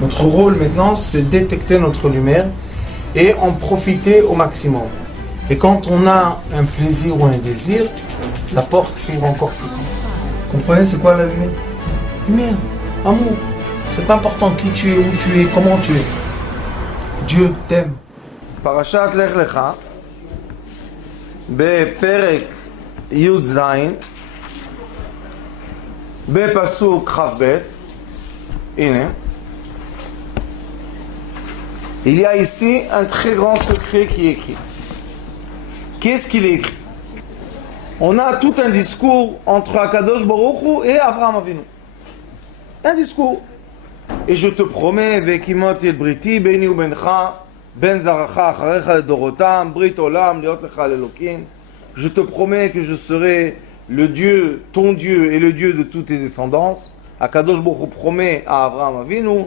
Notre rôle maintenant, c'est détecter notre lumière et en profiter au maximum. Et quand on a un plaisir ou un désir, la porte s'ouvre encore plus grand. Comprenez, c'est quoi la lumière? Lumière, amour. C'est pas important qui tu es, où tu es, comment tu es. Dieu t'aime. Parashat Lech Lecha, בפרק י"ז, בפסוק כ"ב, הנה, il y a ici un très grand secret qui est écrit. Qu'est-ce qu'il est écrit? On a tout un discours entre Akadosh Baruch Hu et Avraham Avinu. Un discours. Et je te promets, Vekimot et Briti, Beni u Bencha, Ben Zaracha, Acharecha le Dorotam, Brit Olam, Liot Lecha l'Elokim. Je te promets que je serai le Dieu, ton Dieu et le Dieu de toutes tes descendances. Akadosh Baruch Hu promet à Avraham Avinu.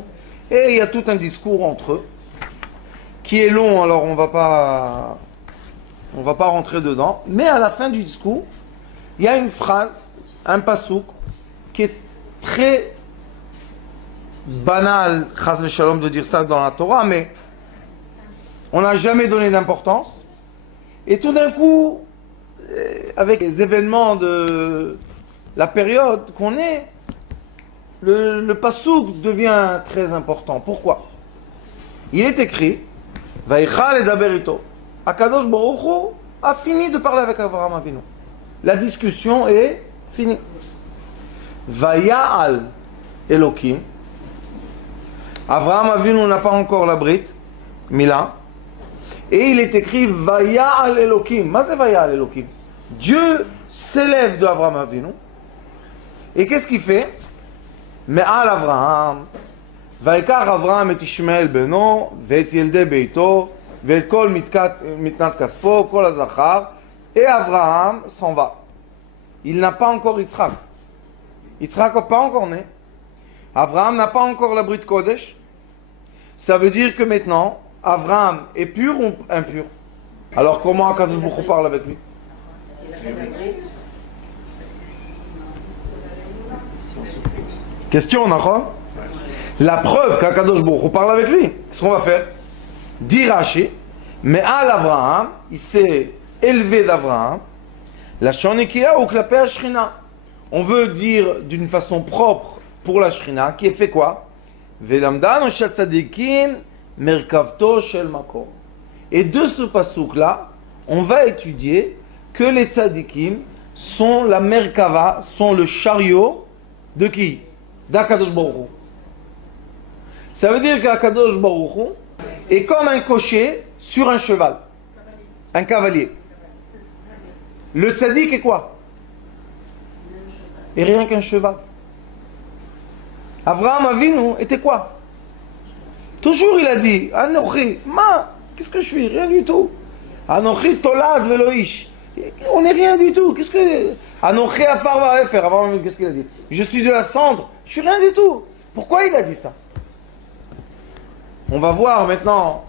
Et il y a tout un discours entre eux qui est long, alors on va pas rentrer dedans. Mais à la fin du discours, il y a une phrase, un pasouk, qui est très banal, chas v'shalom, de dire ça dans la Torah, mais on n'a jamais donné d'importance. Et tout d'un coup, avec les événements de la période qu'on est, le pasouk devient très important. Pourquoi? Il est écrit, Vaïchal et Daberito. Akadosh Baruch Hu a fini de parler avec Avraham Avinu. La discussion est finie. Vaya'al Elokim. Avraham Avinu n'a pas encore la brite, Mila. Et il est écrit Vaya'al Elokim. Mais c'est Vaya'al Elokim. Dieu s'élève de Avraham Avinu. Et qu'est-ce qu'il fait? Me'al Avraham. Vaikar Avraham et Ishmael beno, ve'et yelde beito, ve'et kol mitnat kaspo, kol azachar. Et Avraham s'en va. Il n'a pas encore Yitzhak. Yitzhak n'est pas encore né. Avraham n'a pas encore la brite Kodesh. Ça veut dire que maintenant, Avraham est pur ou impur? Alors comment Akadosh Baruch Hu parle avec lui? Question, d'accord? La preuve qu'Akadosh Baruch Hu parle avec lui. Qu'est-ce qu'on va faire? Dit Rashi, mais à l'Avraham, il s'est élevé d'Avraham, la Shonikia ou Klapé Ashrina. On veut dire d'une façon propre pour la Shrina, qui est fait quoi? Velamdan Shatzadikim Merkavto Shel Makom. Et de ce pasouk-là, on va étudier que les tzadikim sont la Merkava, sont le chariot de qui? D'Akadosh Baruch Hu. Ça veut dire qu'Akadosh Baruch Hu est comme un cocher sur un cheval, un cavalier. Le tzadik est quoi? Et rien qu'un cheval. Avraham Avinu était quoi? Toujours il a dit Anochi, qu'est-ce que je suis? Rien du tout. Anochi tolad veloish. On n'est rien du tout. Qu'est-ce que. Anochi afar va'efer. Avraham Avinu, qu'est-ce qu'il a dit? Je suis de la cendre. Je suis rien du tout. Pourquoi il a dit ça? On va voir maintenant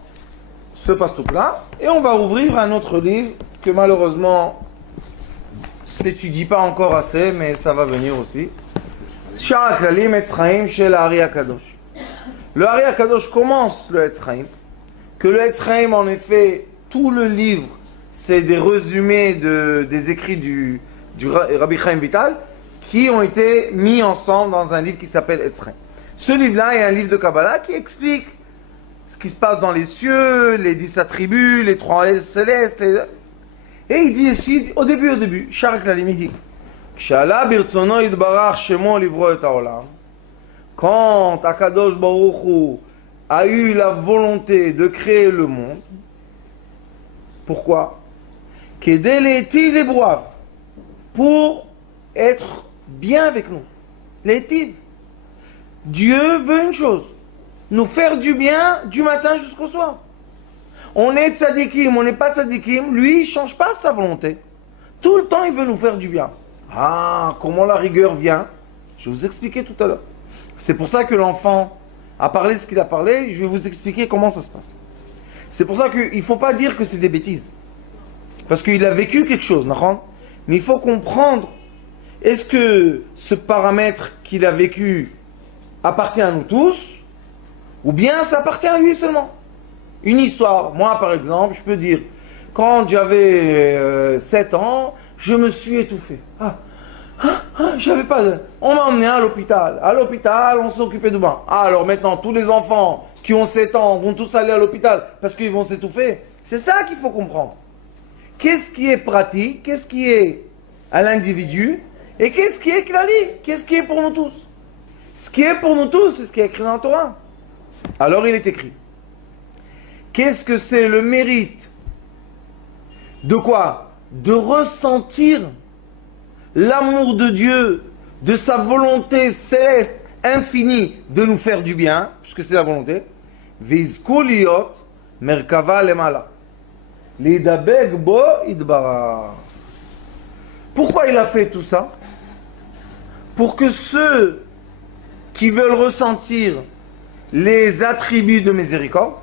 ce pasouk-là et on va ouvrir un autre livre que malheureusement s'étudie pas encore assez, mais ça va venir aussi. Sha'ar Klalim Etz Chaim chez l'Ari Akadosh. Le Ari Akadosh commence le Etz Chaim, que le Etz Chaim, en effet, tout le livre, c'est des résumés des écrits du Rabbi Chaim Vital qui ont été mis ensemble dans un livre qui s'appelle Etz Chaim. Ce livre-là est un livre de Kabbalah qui explique ce qui se passe dans les cieux, les 10 attributs, les 3 ailes célestes. Et il dit ici, au début, Sha'ar Klalim, il dit Kshala birtzono yitbarach shemo livro et haolam. Quand Akadosh Baruch Hu a eu la volonté de créer le monde, pourquoi? Kedei leitiv lebroav, pour être bien avec nous. Leitiv. Dieu veut une chose, nous faire du bien du matin jusqu'au soir. On est tzadikim, on n'est pas tzadikim, lui il ne change pas sa volonté. Tout le temps il veut nous faire du bien. Ah, comment la rigueur vient? Je vais vous expliquer tout à l'heure. C'est pour ça que l'enfant a parlé ce qu'il a parlé, je vais vous expliquer comment ça se passe. C'est pour ça qu'il ne faut pas dire que c'est des bêtises. Parce qu'il a vécu quelque chose, mais il faut comprendre, est-ce que ce paramètre qu'il a vécu appartient à nous tous, ou bien ça appartient à lui seulement. Une histoire, moi par exemple, je peux dire, quand j'avais 7 ans, je me suis étouffé. J'avais pas de... On m'a emmené à l'hôpital. À l'hôpital, on s'est occupé de moi. Alors maintenant, tous les enfants qui ont 7 ans vont tous aller à l'hôpital parce qu'ils vont s'étouffer. C'est ça qu'il faut comprendre. Qu'est-ce qui est pratique? Qu'est-ce qui est à l'individu? Et qu'est-ce qui est clali? Qu'est-ce qui est pour nous tous? Ce qui est pour nous tous, c'est ce qui est écrit dans la Torah. Alors il est écrit. Qu'est-ce que c'est le mérite? De quoi? De ressentir l'amour de Dieu, de sa volonté céleste, infinie, de nous faire du bien, puisque c'est la volonté. Vizku liot merkava lemala. Lidabeg bo idbara. Pourquoi il a fait tout ça? Pour que ceux qui veulent ressentir les attributs de miséricorde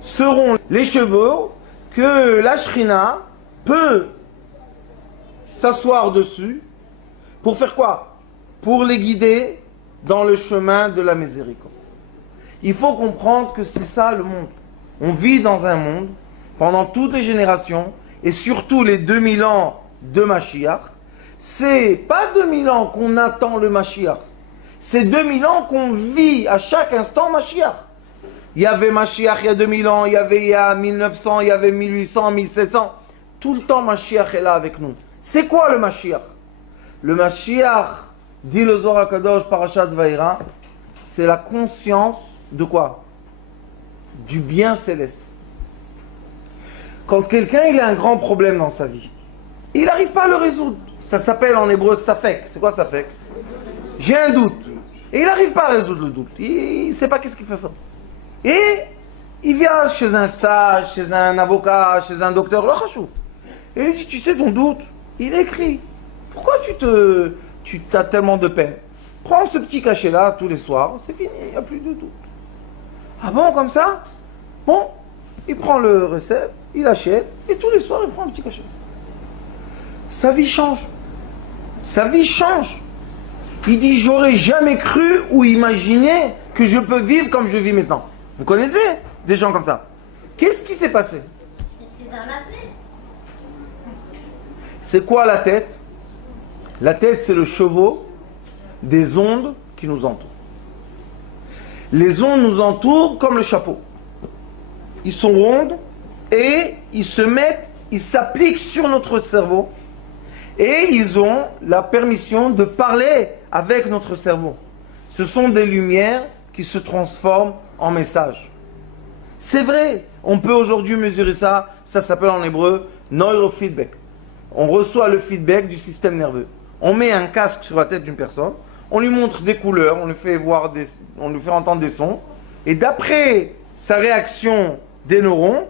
seront les chevaux que la Shrina peut s'asseoir dessus pour faire quoi? Pour les guider dans le chemin de la miséricorde. Il faut comprendre que c'est ça le monde. On vit dans un monde pendant toutes les générations et surtout les 2000 ans de Mashiach. C'est pas 2000 ans qu'on attend le Mashiach. C'est 2000 ans qu'on vit à chaque instant Mashiach. Il y avait Mashiach il y a 2000 ans, il y a 1900, il y avait 1800, 1700. Tout le temps Mashiach est là avec nous. C'est quoi le Mashiach? Le Mashiach, dit le Zohar HaKadosh, Parashat Vaïra, c'est la conscience de quoi? Du bien céleste. Quand quelqu'un il a un grand problème dans sa vie, il n'arrive pas à le résoudre. Ça s'appelle en hébreu safek. C'est quoi safek? J'ai un doute. Et il n'arrive pas à résoudre le doute. Il ne sait pas qu'est-ce qu'il fait faire. Et il vient chez un sage, chez un avocat, chez un docteur, le chachou. Et il dit, tu sais ton doute? Il écrit. Pourquoi tu as tellement de peine? Prends ce petit cachet-là tous les soirs, c'est fini, il n'y a plus de doute. Ah bon, comme ça? Bon, il prend le recette, il achète, et tous les soirs, il prend un petit cachet. Sa vie change. Sa vie change. Il dit, j'aurais jamais cru ou imaginé que je peux vivre comme je vis maintenant. Vous connaissez des gens comme ça? Qu'est-ce qui s'est passé? C'est dans la tête. C'est quoi la tête? La tête, c'est le chevaux des ondes qui nous entourent. Les ondes nous entourent comme le chapeau. Ils sont rondes et ils se mettent, ils s'appliquent sur notre cerveau et ils ont la permission de parler avec notre cerveau. Ce sont des lumières qui se transforment en messages. C'est vrai, on peut aujourd'hui mesurer ça, ça s'appelle en hébreu neurofeedback. On reçoit le feedback du système nerveux. On met un casque sur la tête d'une personne, on lui montre des couleurs, on lui fait entendre des sons, et d'après sa réaction des neurones,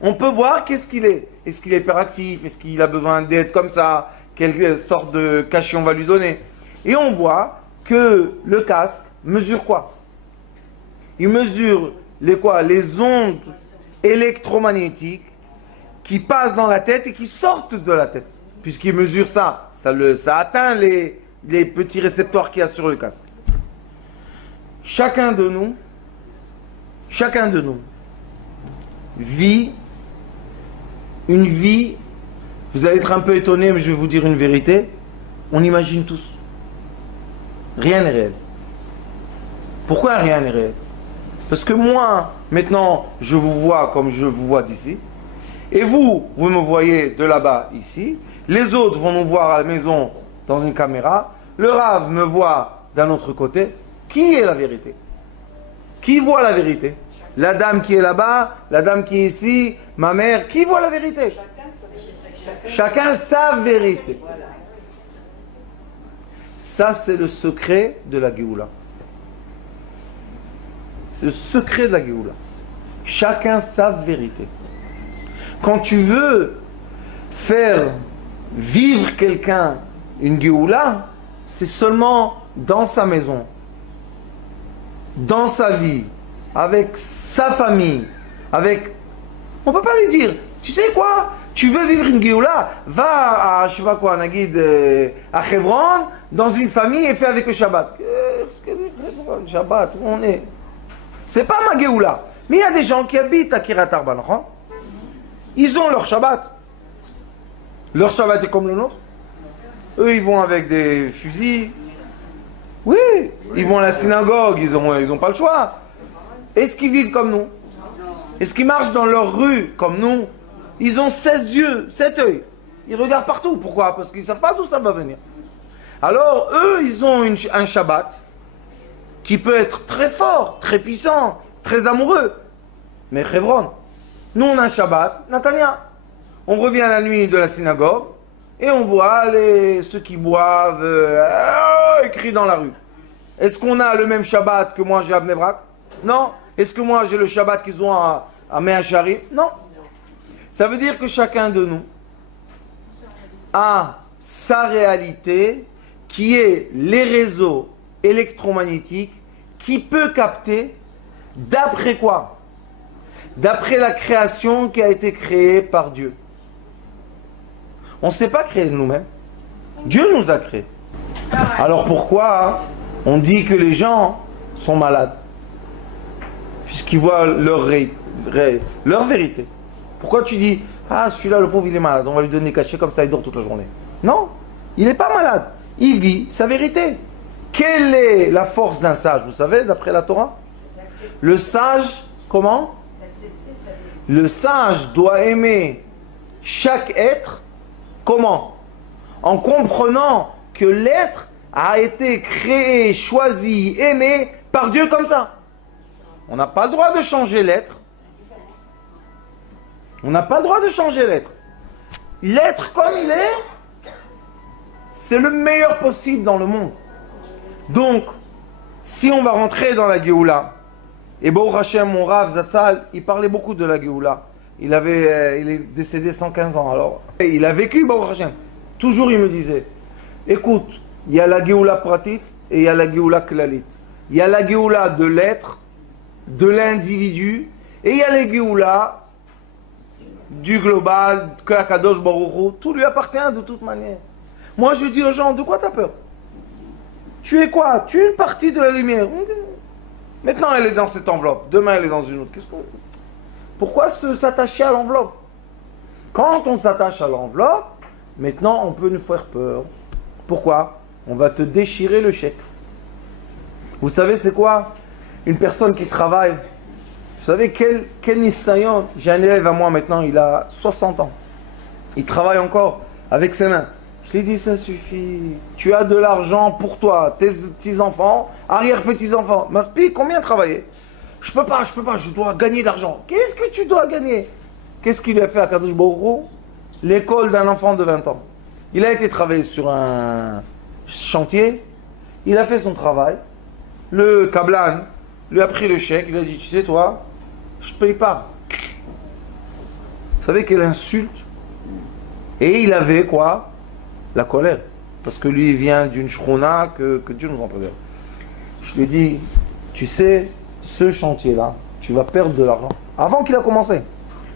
on peut voir qu'est-ce qu'il est. Est-ce qu'il est hyperactif? Est-ce qu'il a besoin d'être comme ça? Quelle sorte de cachet on va lui donner? Et on voit que le casque mesure quoi? Il mesure les ondes électromagnétiques qui passent dans la tête et qui sortent de la tête. Puisqu'il mesure ça atteint les petits récepteurs qu'il y a sur le casque. Chacun de nous vit une vie, vous allez être un peu étonné, mais je vais vous dire une vérité, on imagine tous. Rien n'est réel. Pourquoi rien n'est réel? Parce que moi, maintenant, je vous vois comme je vous vois d'ici, et vous me voyez de là-bas, ici, les autres vont nous voir à la maison dans une caméra, le Rav me voit d'un autre côté. Qui est la vérité? Qui voit la vérité? La dame qui est là-bas, la dame qui est ici, ma mère, qui voit la vérité? Chacun sa vérité. Ça, c'est le secret de la Géoula. C'est le secret de la Géoula. Chacun sa vérité. Quand tu veux faire vivre quelqu'un une Géoula, c'est seulement dans sa maison, dans sa vie, avec sa famille, avec... On ne peut pas lui dire, tu sais quoi? Tu veux vivre une Géoula? Va à, je sais pas quoi, Nagid, à Hebron, dans une famille et fais avec le Shabbat. Shabbat, où on est? C'est pas ma Géoula. Mais il y a des gens qui habitent à Kiryat Arba, non? Ils ont leur Shabbat. Leur Shabbat est comme le nôtre. Eux, ils vont avec des fusils. Oui, ils vont à la synagogue, ils ont pas le choix. Est-ce qu'ils vivent comme nous? Est-ce qu'ils marchent dans leur rue comme nous? Ils ont 7 yeux, 7 œils. Ils regardent partout. Pourquoi? Parce qu'ils ne savent pas d'où ça va venir. Alors, eux, ils ont un Shabbat qui peut être très fort, très puissant, très amoureux. Mais Hebron, nous, on a un Shabbat, Natania. On revient la nuit de la synagogue et on voit ceux qui boivent écrits dans la rue. Est-ce qu'on a le même Shabbat que moi j'ai à Bnei Brak? Non. Est-ce que moi j'ai le Shabbat qu'ils ont à Mea Shearim? Non. Ça veut dire que chacun de nous a sa réalité qui est les réseaux électromagnétiques qui peut capter d'après quoi? D'après la création qui a été créée par Dieu. On ne s'est pas créé nous-mêmes. Dieu nous a créés. Alors pourquoi on dit que les gens sont malades? Puisqu'ils voient leur vérité. Pourquoi tu dis, ah celui-là le pauvre il est malade, on va lui donner cachet comme ça il dort toute la journée? Non, il n'est pas malade. Il vit sa vérité. Quelle est la force d'un sage? Vous savez, d'après la Torah? Le sage, comment? Le sage doit aimer chaque être. Comment? En comprenant que l'être a été créé, choisi, aimé par Dieu comme ça. On n'a pas le droit de changer l'être. On n'a pas le droit de changer l'être. L'être comme il est, c'est le meilleur possible dans le monde. Donc, si on va rentrer dans la Géoula, et Baruch Hashem, mon Rav Zatzal, il parlait beaucoup de la Géoula. Il est décédé 115 ans, alors. Et il a vécu, Baruch Hashem. Toujours, il me disait, écoute, il y a la Géoula pratit et il y a la Géoula klalit. Il y a la Géoula de l'être, de l'individu, et il y a la Géoula du global, que Akadosh Baruch Hu, tout lui appartient de toute manière. Moi, je dis aux gens, de quoi tu as peur? Tu es quoi? Tu es une partie de la lumière. Maintenant, elle est dans cette enveloppe. Demain, elle est dans une autre. Pourquoi s'attacher à l'enveloppe? Quand on s'attache à l'enveloppe, maintenant, on peut nous faire peur. Pourquoi? On va te déchirer le chèque. Vous savez, c'est quoi? Une personne qui travaille. Vous savez, quel nisayon. J'ai un élève à moi maintenant, il a 60 ans. Il travaille encore avec ses mains. Je lui ai dit, ça suffit. Tu as de l'argent pour toi, tes petits-enfants, arrière-petits-enfants. Maspi, combien travailler? Je peux pas, je dois gagner de l'argent. Qu'est-ce que tu dois gagner? Qu'est-ce qu'il lui a fait à Kadosh Baruch Hu? L'école d'un enfant de 20 ans. Il a été travailler sur un chantier, il a fait son travail, le Kablan lui a pris le chèque, il a dit, tu sais toi, je ne paye pas. Vous savez quelle insulte? Et il avait quoi? La colère. Parce que lui, il vient d'une shrona que Dieu nous en préserve. Je lui ai dit, tu sais, ce chantier-là, tu vas perdre de l'argent. Avant qu'il a commencé.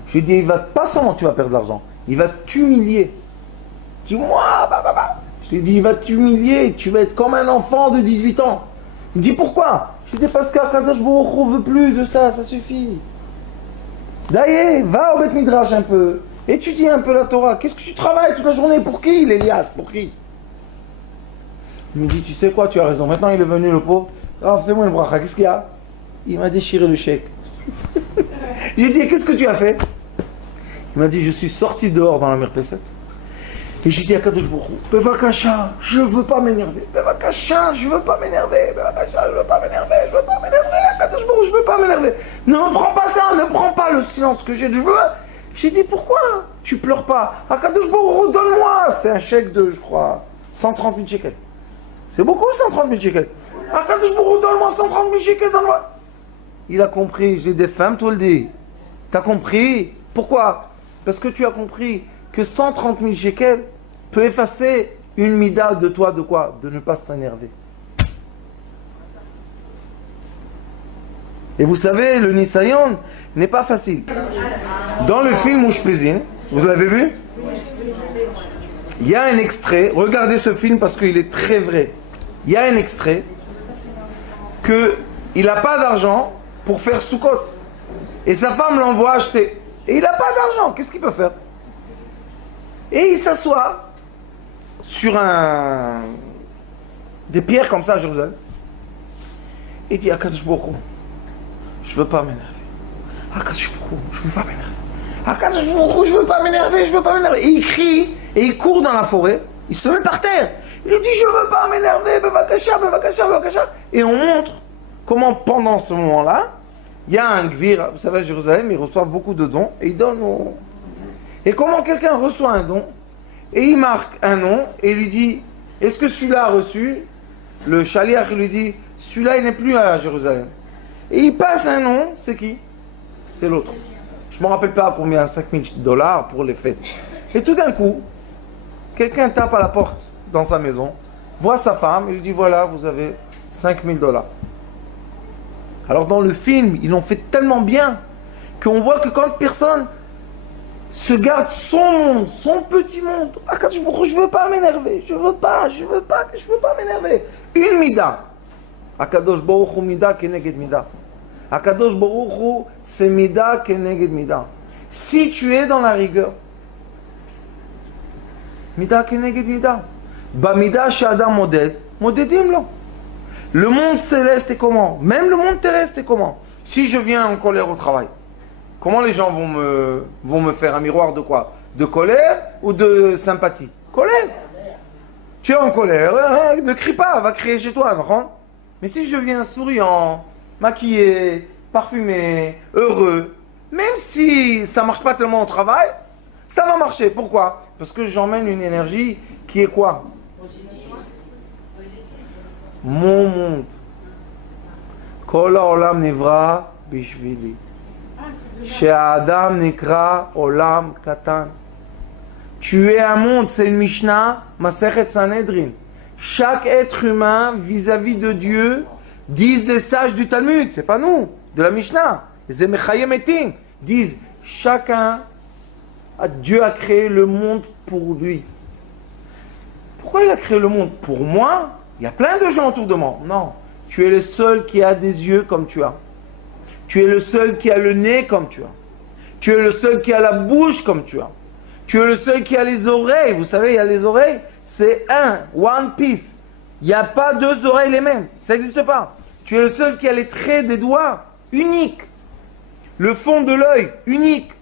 Je lui ai dit, pas seulement tu vas perdre de l'argent, il va t'humilier. Tu dis, moi, Je lui ai dit, il va t'humilier, tu vas être comme un enfant de 18 ans. Il me dit, pourquoi? Je lui ai dit, parce qu'Akadosh Baruch Hu veut plus de ça, ça suffit. D'ailleurs, va au Beth Midrash un peu. Étudie un peu la Torah. Qu'est-ce que tu travailles toute la journée? Pour qui, l'Elias? Pour qui? Il me dit, tu sais quoi, tu as raison. Maintenant, il est venu, le pauvre. Ah, fais-moi une bracha. Qu'est-ce qu'il y a? Il m'a déchiré le chèque. Je lui ai dit, qu'est-ce que tu as fait? Il m'a dit, je suis sorti dehors dans la Merpesset. Et j'ai dit à Kadosh Baruch Hu, Bevakasha, je ne veux pas m'énerver. Bevakasha, je ne veux pas m'énerver. Bevakasha, je ne veux pas m'énerver. Je ne veux pas m'énerver. Kadosh Baruch Hu, je ne veux pas m'énerver. Ne me prends pas ça, ne prends pas le silence que j'ai. J'ai dit, pourquoi tu pleures pas? Akadosh Baruch Hu, donne-moi. C'est un chèque de, je crois, 130 000 shekels. C'est beaucoup, 130 000 shekels. Akadosh Baruch Hu, donne-moi 130 000 shekels, donne-moi. Il a compris, j'ai des femmes, toi le dis. T'as compris? Pourquoi? Parce que tu as compris que 130 000 shekels peut effacer une mida de toi, de quoi? De ne pas s'énerver. Et vous savez, le Nisayon n'est pas facile. Dans le film Ushpizin, vous l'avez vu? Il y a un extrait, regardez ce film parce qu'il est très vrai. Il y a un extrait qu'il n'a pas d'argent pour faire Sukkot. Et sa femme l'envoie acheter. Et il n'a pas d'argent, qu'est-ce qu'il peut faire? Et il s'assoit sur des pierres comme ça à Jérusalem. Et dit, Akadosh Baruch Hu, je ne veux pas m'énerver. Akadosh Baruch Hu, je ne veux pas m'énerver. Akadosh Baruch Hu, je ne veux pas m'énerver, je ne veux pas m'énerver. Et il crie, et il court dans la forêt, il se met par terre. Il lui dit, je ne veux pas m'énerver, bevakasha, bevakasha, bevakasha. Et on montre comment pendant ce moment-là, il y a un gvir, vous savez à Jérusalem, ils reçoivent beaucoup de dons, et ils donnent aux... Et comment quelqu'un reçoit un don, et il marque un nom, et il lui dit, est-ce que celui-là a reçu? Le chaliach lui dit, celui-là il n'est plus à Jérusalem. Et il passe un nom, c'est qui? C'est l'autre. Je ne me rappelle pas combien, $5,000 pour les fêtes. Et tout d'un coup, quelqu'un tape à la porte dans sa maison, voit sa femme, et lui dit, voilà, vous avez $5,000. Alors dans le film, ils l'ont fait tellement bien, qu'on voit que quand personne se garde son monde, son petit monde, je ne veux pas m'énerver, je veux pas m'énerver. Une mida. Akadosh Baruch Hu mida keneged mida. Akadosh Baruch Hu c'est mida keneged mida. Si tu es dans la rigueur, mida keneged mida. Bamida shadam moded, modedim lo. Le monde céleste est comment? Même le monde terrestre est comment? Si je viens en colère au travail, comment les gens vont me faire un miroir de quoi? De colère ou de sympathie? Colère. Tu es en colère, ne crie pas, va crier chez toi, non? Mais si je viens souriant, maquillé, parfumé, heureux, même si ça ne marche pas tellement au travail, ça va marcher. Pourquoi? Parce que j'emmène une énergie qui est quoi? Mon monde. Kol haolam nivra bishvili. She'adam nikra olam katan. Tu es un monde, c'est une Mishnah, Masechet Sanhedrin. Chaque être humain vis-à-vis de Dieu, disent les sages du Talmud, c'est pas nous, de la Mishnah. Les Emechayem Etim disent, chacun, Dieu a créé le monde pour lui. Pourquoi il a créé le monde? Pour moi? Il y a plein de gens autour de moi. Non, tu es le seul qui a des yeux comme tu as. Tu es le seul qui a le nez comme tu as. Tu es le seul qui a la bouche comme tu as. Tu es le seul qui a les oreilles. Vous savez, il y a les oreilles, c'est one piece. Il n'y a pas deux oreilles les mêmes. Ça n'existe pas. Tu es le seul qui a les traits des doigts, unique. Le fond de l'œil, unique.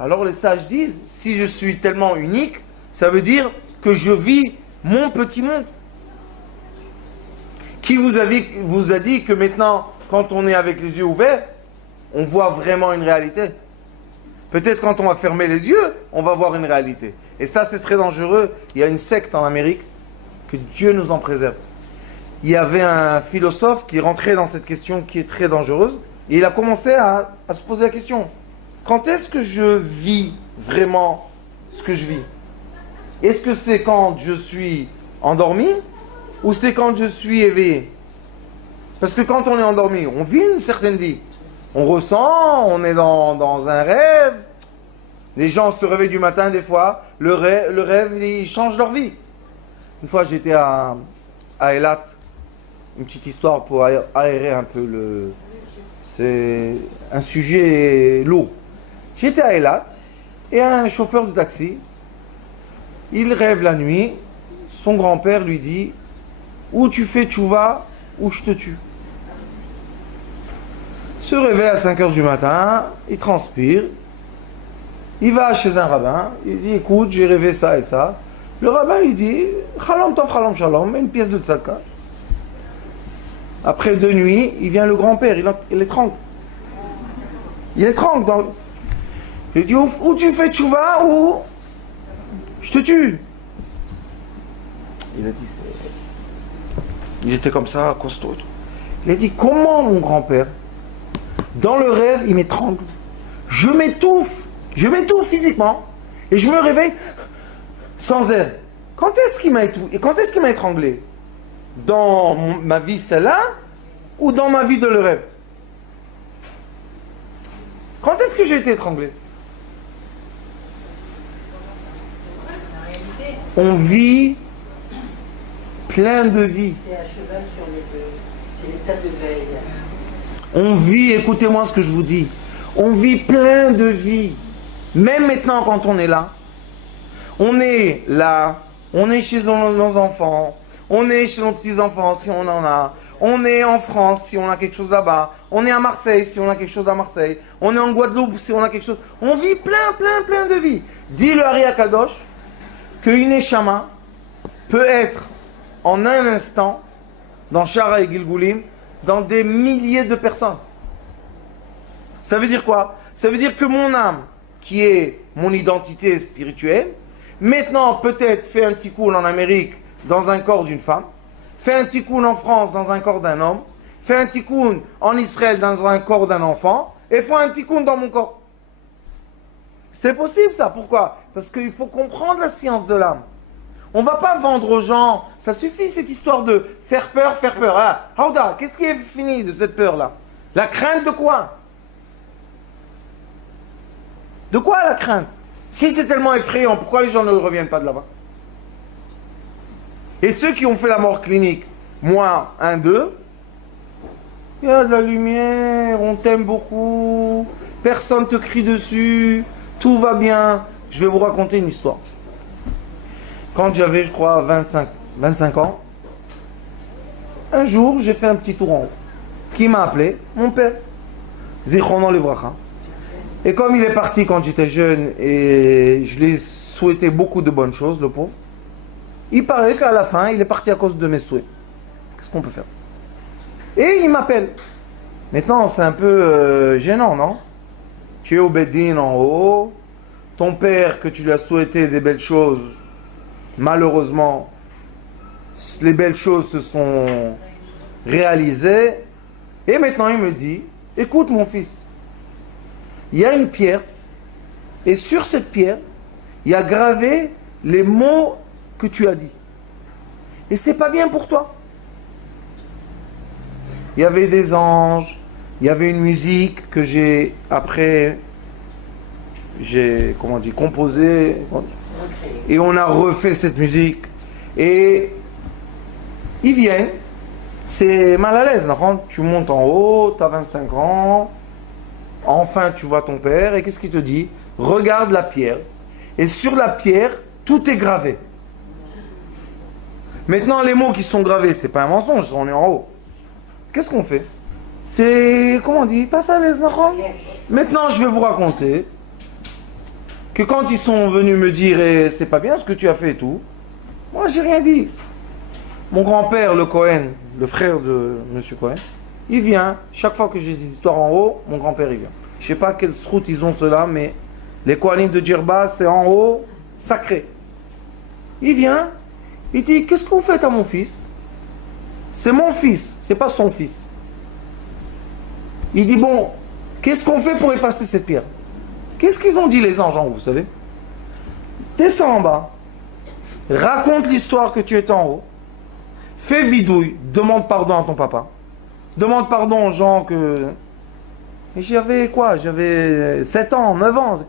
Alors les sages disent, si je suis tellement unique, ça veut dire que je vis mon petit monde. Qui vous a dit que maintenant, quand on est avec les yeux ouverts, on voit vraiment une réalité? Peut-être quand on va fermer les yeux, on va voir une réalité. Et ça, c'est très dangereux. Il y a une secte en Amérique, que Dieu nous en préserve. Il y avait un philosophe qui rentrait dans cette question qui est très dangereuse, et il a commencé à se poser la question. Quand est-ce que je vis vraiment ce que je vis? Est-ce que c'est quand je suis endormi, ou c'est quand je suis éveillé? Parce que quand on est endormi, on vit une certaine vie. On ressent, on est dans un rêve. Les gens se réveillent du matin des fois. Le rêve, il change leur vie. Une fois, j'étais à Eilat. Une petite histoire pour aérer un peu le... C'est un sujet lourd. J'étais à Eilat et un chauffeur de taxi, il rêve la nuit. Son grand-père lui dit, ou tu fais tchouva, ou je te tue. Se réveille à 5h du matin, il transpire, il va chez un rabbin, il dit, écoute, j'ai rêvé ça et ça. Le rabbin lui dit, Chalam tov, chalam shalom, mets une pièce de tzaka. Après 2 nuits, il vient le grand-père, il étrangle. Il étrangle. Il dit, ou tu fais tchouva, ou je te tue. Il a dit, il était comme ça, costaud. Il a dit, comment mon grand-père, dans le rêve, il m'étrangle. Je m'étouffe physiquement, et je me réveille sans air. Quand est-ce qu'il m'a étouffé? Et quand est-ce qu'il m'a étranglé? Dans ma vie celle-là, ou dans ma vie de le rêve? Quand est-ce que j'ai été étranglé? On vit plein de vies. C'est à cheval sur les deux. C'est l'état de veille. On vit, écoutez-moi ce que je vous dis, on vit plein de vies. Même maintenant quand on est là, on est là, on est chez nos enfants, on est chez nos petits-enfants si on en a, on est en France si on a quelque chose là-bas, on est à Marseille si on a quelque chose à Marseille, on est en Guadeloupe si on a quelque chose. On vit plein de vies. Dit le Ari Akadosh qu'une Neshama peut être en un instant dans Shara et Gilgulim dans des milliers de personnes. Ça veut dire quoi? Ça veut dire que mon âme, qui est mon identité spirituelle, maintenant peut-être fait un tikkun en Amérique dans un corps d'une femme, fait un tikkun en France dans un corps d'un homme, fait un tikkun en Israël dans un corps d'un enfant, et fait un tikkun dans mon corps. C'est possible ça, pourquoi? Parce qu'il faut comprendre la science de l'âme. On ne va pas vendre aux gens, ça suffit cette histoire de faire peur. Ah, Hauda, qu'est-ce qui est fini de cette peur-là? La crainte de quoi? De quoi la crainte? Si c'est tellement effrayant, pourquoi les gens ne reviennent pas de là-bas? Et ceux qui ont fait la mort clinique, moi, un d'eux, il y a de la lumière, on t'aime beaucoup, personne te crie dessus, tout va bien. Je vais vous raconter une histoire. Quand j'avais, je crois, 25 ans, un jour, j'ai fait un petit tour en haut. Qui m'a appelé? Mon père. Zichrono Livracha. Et comme il est parti quand j'étais jeune et je lui ai souhaité beaucoup de bonnes choses, le pauvre, il paraît qu'à la fin, il est parti à cause de mes souhaits. Qu'est-ce qu'on peut faire? Et il m'appelle. Maintenant, c'est un peu gênant, non? Tu es au Beddin en haut, ton père que tu lui as souhaité des belles choses, malheureusement, les belles choses se sont réalisées. Et maintenant, il me dit, écoute mon fils, il y a une pierre, et sur cette pierre, il y a gravé les mots que tu as dit. Et c'est pas bien pour toi. Il y avait des anges, il y avait une musique que j'ai, après, composée, et on a refait cette musique. Et ils viennent, c'est mal à l'aise, tu montes en haut, tu as 25 ans, enfin tu vois ton père, et qu'est-ce qu'il te dit? Regarde la pierre, et sur la pierre, tout est gravé. Maintenant, les mots qui sont gravés, c'est pas un mensonge, on est en haut. Qu'est-ce qu'on fait? C'est, comment on dit? Pas ça, les enfants. Maintenant, je vais vous raconter que quand ils sont venus me dire eh, c'est pas bien ce que tu as fait et tout, moi j'ai rien dit. Mon grand-père, le Cohen, le frère de Monsieur Cohen, il vient, chaque fois que j'ai des histoires en haut, mon grand-père il vient. Je sais pas quelle route ils ont cela, mais les Kohanim de Djerba, c'est en haut, sacré. Il vient, il dit qu'est-ce que vous faites à mon fils? C'est mon fils, c'est pas son fils. Il dit bon, qu'est-ce qu'on fait pour effacer cette pierre? Qu'est-ce qu'ils ont dit les anges en haut, vous savez? Descends en bas, raconte l'histoire que tu es en haut, fais vidouille, demande pardon à ton papa, demande pardon aux gens que... Et j'avais quoi? J'avais 7 ans, 9 ans.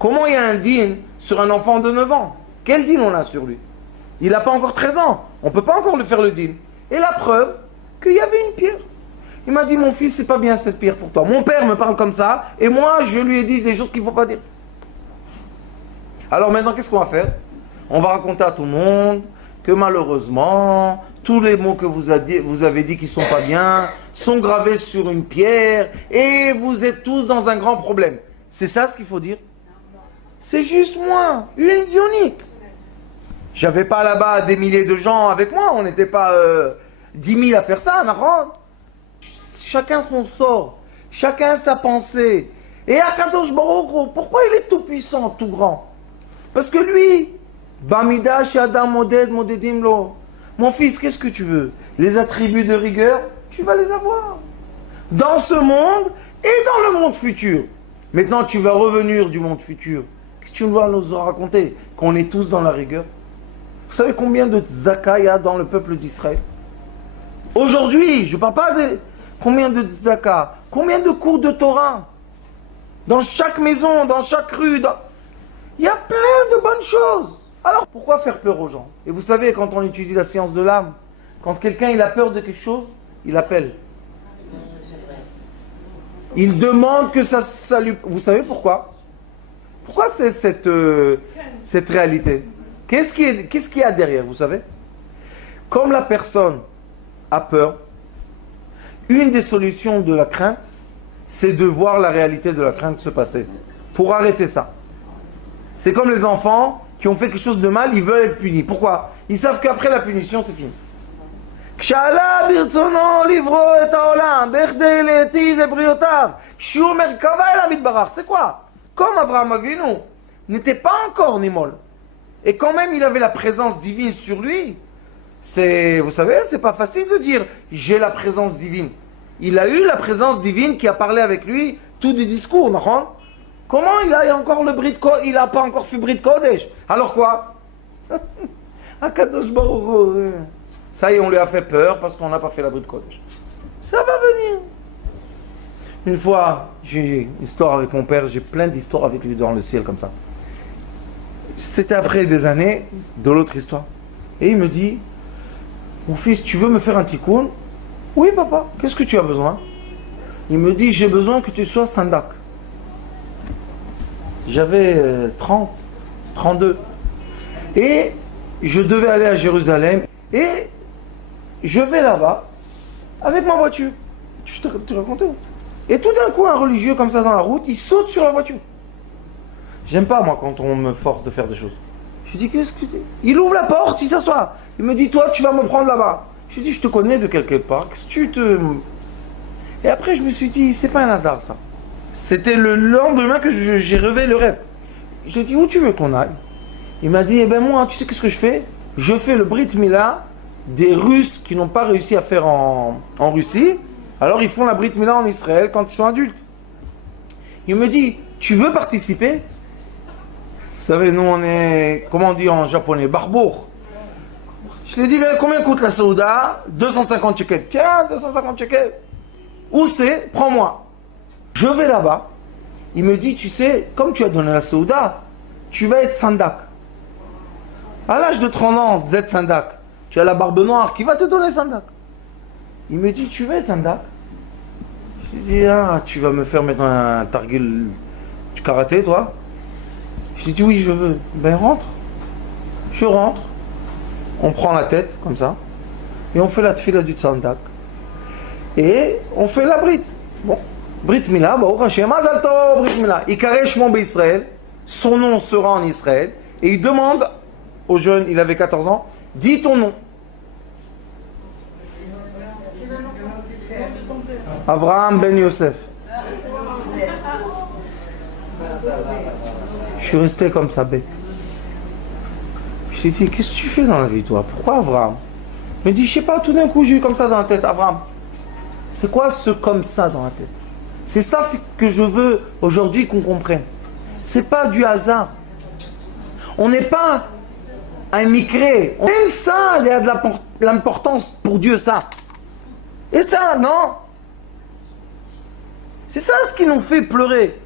Comment il y a un dîn sur un enfant de 9 ans? Quel dîn on a sur lui? Il n'a pas encore 13 ans, on ne peut pas encore lui faire le dîn. Et la preuve qu'il y avait une pierre. Il m'a dit, mon fils, c'est pas bien cette pierre pour toi. Mon père me parle comme ça, et moi, je lui ai dit des choses qu'il ne faut pas dire. Alors maintenant, qu'est-ce qu'on va faire? On va raconter à tout le monde que malheureusement, tous les mots que vous avez dit qui ne sont pas bien, sont gravés sur une pierre, et vous êtes tous dans un grand problème. C'est ça ce qu'il faut dire? C'est juste moi, unique. J'avais pas là-bas des milliers de gens avec moi, on n'était pas 10 000 à faire ça, Nahon. Chacun son sort, chacun sa pensée. Et Akadosh Baruch Hu, pourquoi il est tout puissant, tout grand? Parce que lui, Bamida Shadam Moded Modedim Lo. Mon fils, qu'est-ce que tu veux? Les attributs de rigueur, tu vas les avoir. Dans ce monde et dans le monde futur. Maintenant, tu vas revenir du monde futur. Qu'est-ce que tu vas nous raconter? Qu'on est tous dans la rigueur? Vous savez combien de tzaka il y a dans le peuple d'Israël? Aujourd'hui, je ne parle pas de combien de tzaka, combien de cours de Torah. Dans chaque maison, dans chaque rue, il y a plein de bonnes choses. Alors pourquoi faire peur aux gens? Et vous savez, quand on étudie la science de l'âme, quand quelqu'un il a peur de quelque chose, il appelle. Il demande que ça lui... Vous savez pourquoi? Pourquoi c'est cette réalité? Qu'est-ce qu'il y a derrière, vous savez? Comme la personne a peur, une des solutions de la crainte, c'est de voir la réalité de la crainte se passer. Pour arrêter ça. C'est comme les enfants qui ont fait quelque chose de mal, ils veulent être punis. Pourquoi? Ils savent qu'après la punition, c'est fini. C'est quoi? Comme Abraham Avinu n'était pas encore Nimol. Et quand même, il avait la présence divine sur lui. Vous savez, c'est pas facile de dire j'ai la présence divine. Il a eu la présence divine qui a parlé avec lui tout du discours, non? Comment il a encore le brit Kodesh? Il n'a pas encore fait brit Kodesh. Alors quoi? Akadosh Baruch Hu. Ça y est, on lui a fait peur parce qu'on n'a pas fait la brit Kodesh. Ça va venir. Une fois, j'ai une histoire avec mon père, j'ai plein d'histoires avec lui dans le ciel comme ça. C'était après des années de l'autre histoire. Et il me dit, mon fils, tu veux me faire un tikkun? Oui papa, qu'est-ce que tu as besoin? Il me dit, j'ai besoin que tu sois sandak. J'avais 30, 32. Et je devais aller à Jérusalem. Et je vais là-bas avec ma voiture. Je te racontais. Et tout d'un coup, un religieux comme ça dans la route, il saute sur la voiture. J'aime pas, moi, quand on me force de faire des choses. Je lui dis, qu'est-ce que c'est? Il ouvre la porte, il s'assoit. Il me dit, toi, tu vas me prendre là-bas. Je lui dis, je te connais de quelque part. Qu'est-ce que tu te... Et après, je me suis dit, c'est pas un hasard, ça. C'était le lendemain que j'ai rêvé le rêve. Je lui ai dit, où tu veux qu'on aille? Il m'a dit, eh ben moi, tu sais qu'est-ce que je fais? Je fais le Brit Mila des Russes qui n'ont pas réussi à faire en Russie. Alors ils font la Brit Mila en Israël quand ils sont adultes. Il me dit, tu veux participer? Vous savez, nous on est, comment on dit en japonais, barbour. Je lui ai dit, mais combien coûte la Saouda? 250 shekels. Tiens, 250 shekels. Où c'est? Prends-moi. Je vais là-bas. Il me dit, tu sais, comme tu as donné la Saouda, tu vas être sandak. À l'âge de 30 ans, vous êtes sandak. Tu as la barbe noire, qui va te donner sandak? Il me dit, tu veux être sandak? Je lui ai dit, ah, tu vas me faire mettre un targul du karaté, toi? Je lui ai dit, oui, je veux. Ben, rentre. Je rentre. On prend la tête, comme ça. Et on fait la tfila du sandak. Et on fait la brite. Bon. Brit Mila, Baruch Hashem, Mazal Tov, Brit Mila. Il caresse mon Israël. Son nom sera en Israël. Et il demande au jeune, il avait 14 ans, dis ton nom. Avraham ben Yosef. Je suis resté comme ça, bête. Je lui ai dit, qu'est-ce que tu fais dans la vie, toi? Pourquoi Avraham? Il me dit, je sais pas, tout d'un coup, j'ai eu comme ça dans la tête, Avraham. C'est quoi ce comme ça dans la tête? C'est ça que je veux aujourd'hui qu'on comprenne. C'est pas du hasard. On n'est pas un micré. Même ça, il y a de l'importance pour Dieu, ça. Et ça, non. C'est ça ce qui nous fait pleurer.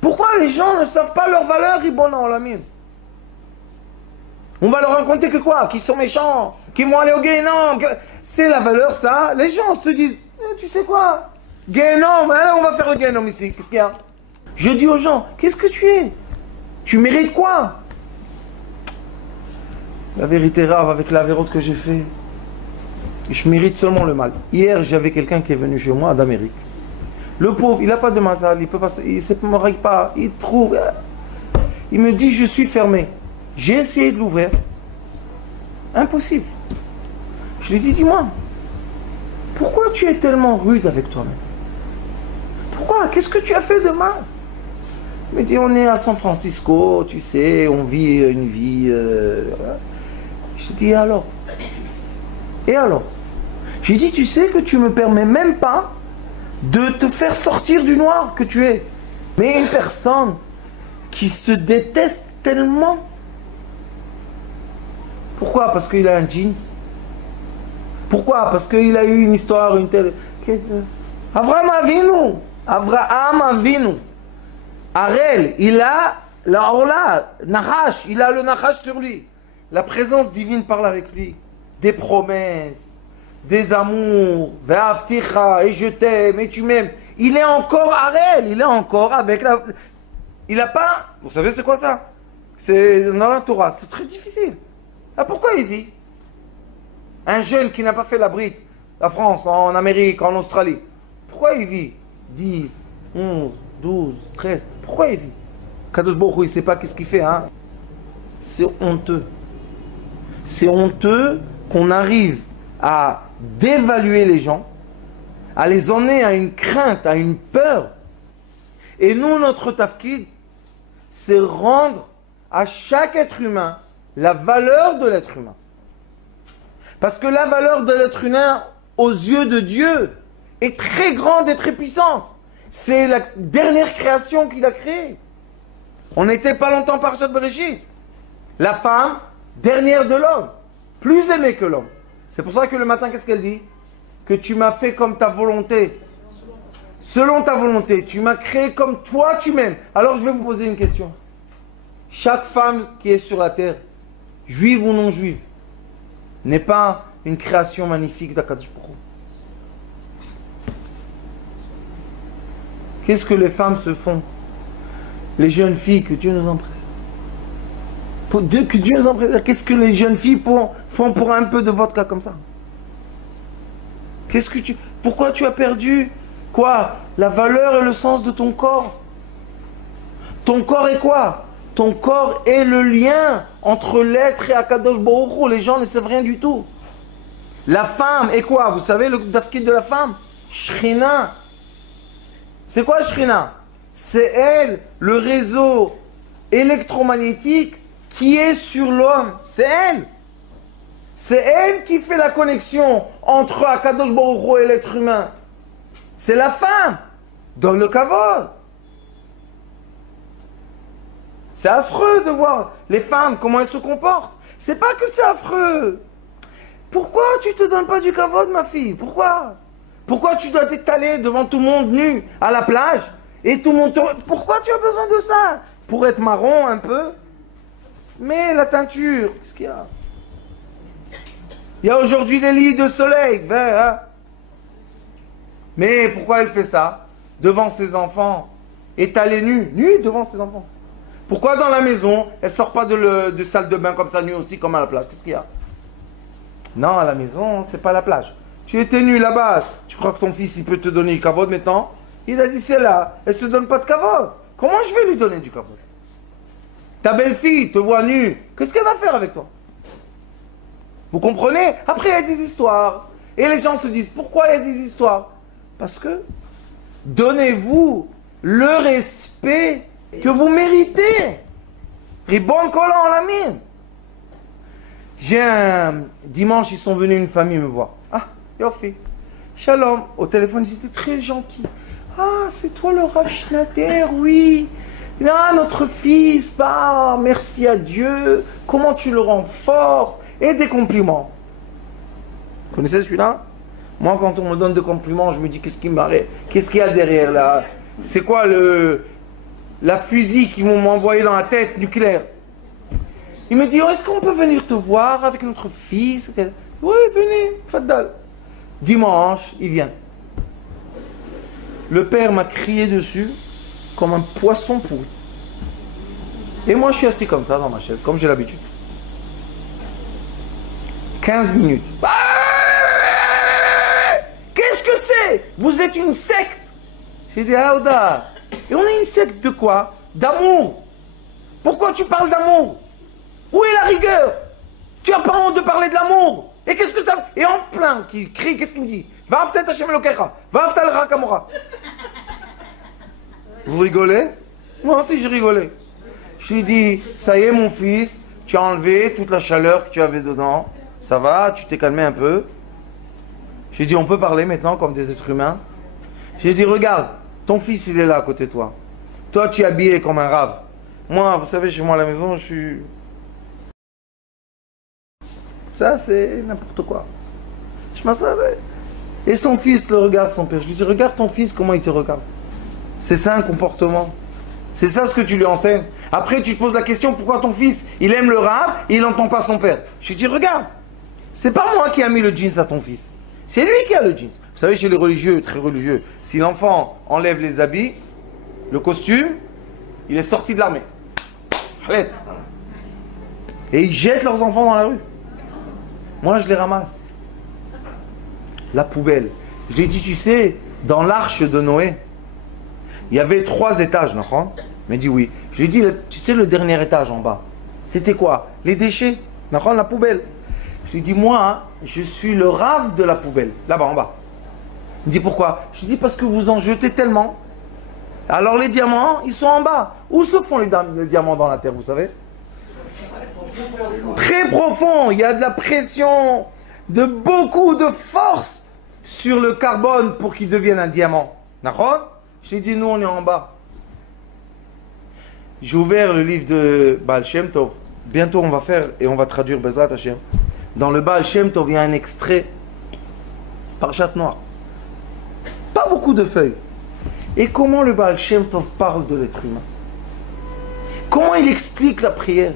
Pourquoi les gens ne savent pas leur valeur, Ribona, la mine? On va leur raconter que quoi? Qu'ils sont méchants, qu'ils vont aller au Guénon. C'est la valeur, ça. Les gens se disent, tu sais quoi? Guénon, alors on va faire le Guénon ici. Qu'est-ce qu'il y a? Je dis aux gens, qu'est-ce que tu es? Tu mérites quoi? La vérité rare avec la vérote que j'ai fait, je mérite seulement le mal. Hier, j'avais quelqu'un qui est venu chez moi d'Amérique. Le pauvre, il n'a pas de mazal, il peut pas, il ne se marie pas, il trouve. Il me dit, je suis fermé. J'ai essayé de l'ouvrir. Impossible. Je lui dis, dis-moi, pourquoi tu es tellement rude avec toi-même? Pourquoi? Qu'est-ce que tu as fait de mal? Il me dit, on est à San Francisco, tu sais, on vit une vie... Je dis, et alors? Et alors? J'ai dit, tu sais que tu me permets même pas de te faire sortir du noir que tu es. Mais une personne qui se déteste tellement. Pourquoi? Parce qu'il a un jeans. Pourquoi? Parce qu'il a eu une histoire, une telle... Avraham Avinu. Avraham Avinu. Arel, il a la Orla, Nahash, il a le Nahash sur lui. La présence divine parle avec lui. Des promesses, des amours, Ve'afticha, et je t'aime, et tu m'aimes. il est encore Harel, il est encore avec la... Il n'a pas... Vous savez c'est quoi ça? C'est dans la Torah, c'est très difficile. Ah, pourquoi il vit? Un jeune qui n'a pas fait la brite, la France, en Amérique, en Australie, pourquoi il vit 10, 11, 12, 13, pourquoi il vit? Kadosh Baruch Hu, il ne sait pas qu'est-ce qu'il fait, hein? C'est honteux. C'est honteux qu'on arrive à dévaluer les gens, à les emmener à une crainte, à une peur. Et nous, notre tafkid, c'est rendre à chaque être humain la valeur de l'être humain. Parce que la valeur de l'être humain, aux yeux de Dieu, est très grande et très puissante. C'est la dernière création qu'il a créée. On n'était pas longtemps par Parashat Bereshit. La femme, dernière de l'homme, plus aimée que l'homme. C'est pour ça que le matin, qu'est-ce qu'elle dit? Que tu m'as fait comme ta volonté. Selon ta volonté, tu m'as créé comme toi tu m'aimes. Alors je vais vous poser une question. Chaque femme qui est sur la terre, juive ou non juive, n'est pas une création magnifique d'Akadosh Baruch Hu. Qu'est-ce que les femmes se font? Les jeunes filles, que Dieu nous en préserve. Que Dieu nous en préserve. Qu'est-ce que les jeunes filles font pour un peu de vodka comme ça? Pourquoi tu as perdu quoi? La valeur et le sens de ton corps. Ton corps est quoi? Ton corps est le lien entre l'être et Akadosh Baruch Hu. Les gens ne savent rien du tout. La femme est quoi? Vous savez le tafkid de la femme? Shrina. C'est quoi Shrina? C'est elle, le réseau électromagnétique qui est sur l'homme. C'est elle. C'est elle qui fait la connexion entre Akadosh Baruch Hu et l'être humain. C'est la femme. Donne le kavod. C'est affreux de voir les femmes, comment elles se comportent. C'est pas que c'est affreux. Pourquoi tu te donnes pas du kavod, ma fille? Pourquoi? Pourquoi tu dois t'étaler devant tout le monde nu à la plage et tout le monde te... Pourquoi tu as besoin de ça? Pour être marron un peu? Mais la teinture, qu'est-ce qu'il y a? Il y a aujourd'hui des lits de soleil, hein? Mais pourquoi elle fait ça? Devant ses enfants, étalée nue devant ses enfants. Pourquoi dans la maison, elle ne sort pas de salle de bain comme ça, nue aussi, comme à la plage? Qu'est-ce qu'il y a? Non, à la maison, c'est pas la plage. Tu étais nu là-bas, tu crois que ton fils, il peut te donner du kavod maintenant? Il a dit, c'est là, elle ne se donne pas de kavod. Comment je vais lui donner du kavod? Ta belle-fille te voit nue, qu'est-ce qu'elle va faire avec toi? Vous comprenez? Après, il y a des histoires. Et les gens se disent, pourquoi il y a des histoires? Parce que donnez-vous le respect que vous méritez. Ribon collant en la mine. J'ai un dimanche, ils sont venus une famille me voir. Ah, Yofi. Shalom. Au téléphone, ils étaient très gentils. Ah, c'est toi le Rav Schneider, oui. Ah, notre fils, bah, merci à Dieu. Comment tu le renforces? Et des compliments. Vous connaissez celui-là? Moi, quand on me donne des compliments, je me dis, qu'est-ce qu'il y a derrière là? C'est quoi la fusil qu'ils vont m'envoyer dans la tête nucléaire? Il me dit, oh, est-ce qu'on peut venir te voir avec notre fils? Oui, venez, faddal. Dimanche, il vient. Le père m'a crié dessus comme un poisson pourri. Et moi, je suis assis comme ça dans ma chaise, comme j'ai l'habitude. 15 minutes. Qu'est-ce que c'est? Vous êtes une secte. J'ai dit, Aouda. Et on est une secte de quoi? D'amour. Pourquoi tu parles d'amour? Où est la rigueur? Tu n'as pas honte de parler de l'amour. Et qu'est-ce que ça... Et en plein, qui crie, qu'est-ce qu'il me dit? Va'afta et Hashem Elokecha. Va'afta el Rakamora. Vous rigolez? Moi aussi, je rigolais. Je lui dis, ça y est, mon fils, tu as enlevé toute la chaleur que tu avais dedans. Ça va, tu t'es calmé un peu. J'ai dit, on peut parler maintenant comme des êtres humains. J'ai dit, regarde, ton fils, il est là à côté de toi. Toi, tu es habillé comme un rave. Moi, vous savez, chez moi à la maison, je suis... Ça, c'est n'importe quoi. Je m'en savais. Et son fils le regarde, son père. Je lui dis, regarde ton fils, comment il te regarde. C'est ça un comportement. C'est ça ce que tu lui enseignes. Après, tu te poses la question, pourquoi ton fils, il aime le rave et il n'entend pas son père? Je lui dis, regarde, c'est pas moi qui a mis le jeans à ton fils. C'est lui qui a le jeans. Vous savez, chez les religieux, très religieux, si l'enfant enlève les habits, le costume, il est sorti de l'armée. Et ils jettent leurs enfants dans la rue. Moi, je les ramasse. La poubelle. Je lui ai dit, tu sais, dans l'arche de Noé, il y avait 3 étages, non? Il m'a dit oui. Je lui ai dit, tu sais, le dernier étage en bas, c'était quoi? Les déchets, non? La poubelle. Je lui ai dit, moi, hein, je suis le rave de la poubelle, là-bas en bas. Il me dit, pourquoi? Je lui ai dit, parce que vous en jetez tellement. Alors les diamants, ils sont en bas. Où se font les diamants dans la terre, vous savez? Très profond. Il y a de la pression, de beaucoup de force sur le carbone pour qu'il devienne un diamant. D'accord? J'ai dit, nous, on est en bas. J'ai ouvert le livre de Baal Shem Tov. Bientôt, on va faire et on va traduire Bezrat Hashem. Dans le Baal Shem Tov, il y a un extrait Parchat Noir. Pas beaucoup de feuilles. Et comment le Baal Shem Tov parle de l'être humain? Comment il explique la prière?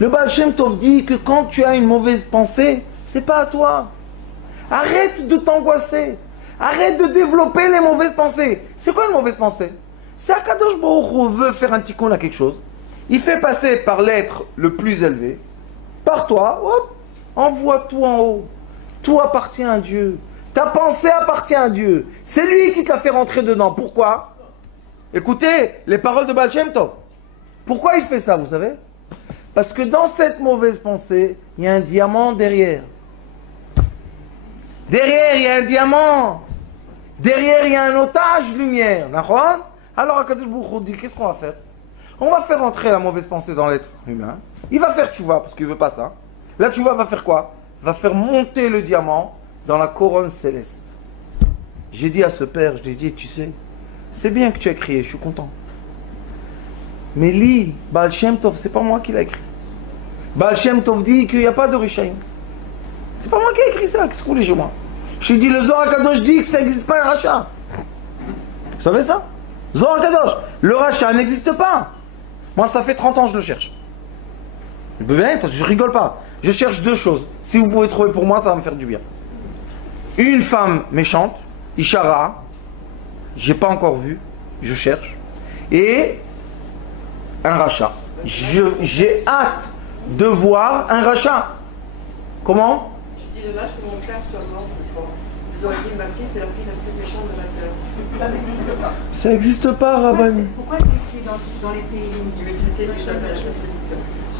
Le Baal Shem Tov dit que quand tu as une mauvaise pensée, c'est pas à toi. Arrête de t'angoisser. Arrête de développer les mauvaises pensées. C'est quoi une mauvaise pensée? C'est Akadosh Baruch Hu veut faire un tikkun à quelque chose. Il fait passer par l'être le plus élevé. Par toi, hop, envoie tout en haut. Tout appartient à Dieu. Ta pensée appartient à Dieu. C'est lui qui t'a fait rentrer dedans. Pourquoi? Écoutez les paroles de Baal Shem Tov. Pourquoi il fait ça, vous savez? Parce que dans cette mauvaise pensée, il y a un diamant derrière. Derrière, il y a un diamant. Derrière, il y a un otage lumière. Alors, Akadosh Baruch Hu dit, qu'est-ce qu'on va faire? On va faire entrer la mauvaise pensée dans l'être humain. Il va faire tchouva, parce qu'il ne veut pas ça. La tchouva va faire quoi? Va faire monter le diamant dans la couronne céleste. J'ai dit à ce père, je lui ai dit, tu sais, c'est bien que tu as crié, je suis content. Mais lis, Baal Shem Tov, c'est pas moi qui l'ai écrit. Baal Shem Tov dit qu'il n'y a pas de Rishaïm. C'est pas moi qui ai écrit ça, qu'est-ce que vous voulez chez moi? Je lui ai dit, le Zohar Kadosh dit que ça n'existe pas un rachat. Vous savez ça? Zohar Kadosh, le rachat n'existe pas. Moi, ça fait 30 ans que je le cherche. Je rigole pas. Je cherche 2 choses. Si vous pouvez trouver pour moi, ça va me faire du bien. Une femme méchante, Ishara, j'ai pas encore vu, je cherche. Et un rachat. J'ai hâte de voir un rachat. Comment? Je dis dommage que mon père soit mort plus fort. Vous auriez dit ma fille, c'est la fille la plus méchante de la terre. Ça n'existe pas. Ça n'existe pas, Rabbanit. Pourquoi c'est écrit dans les pays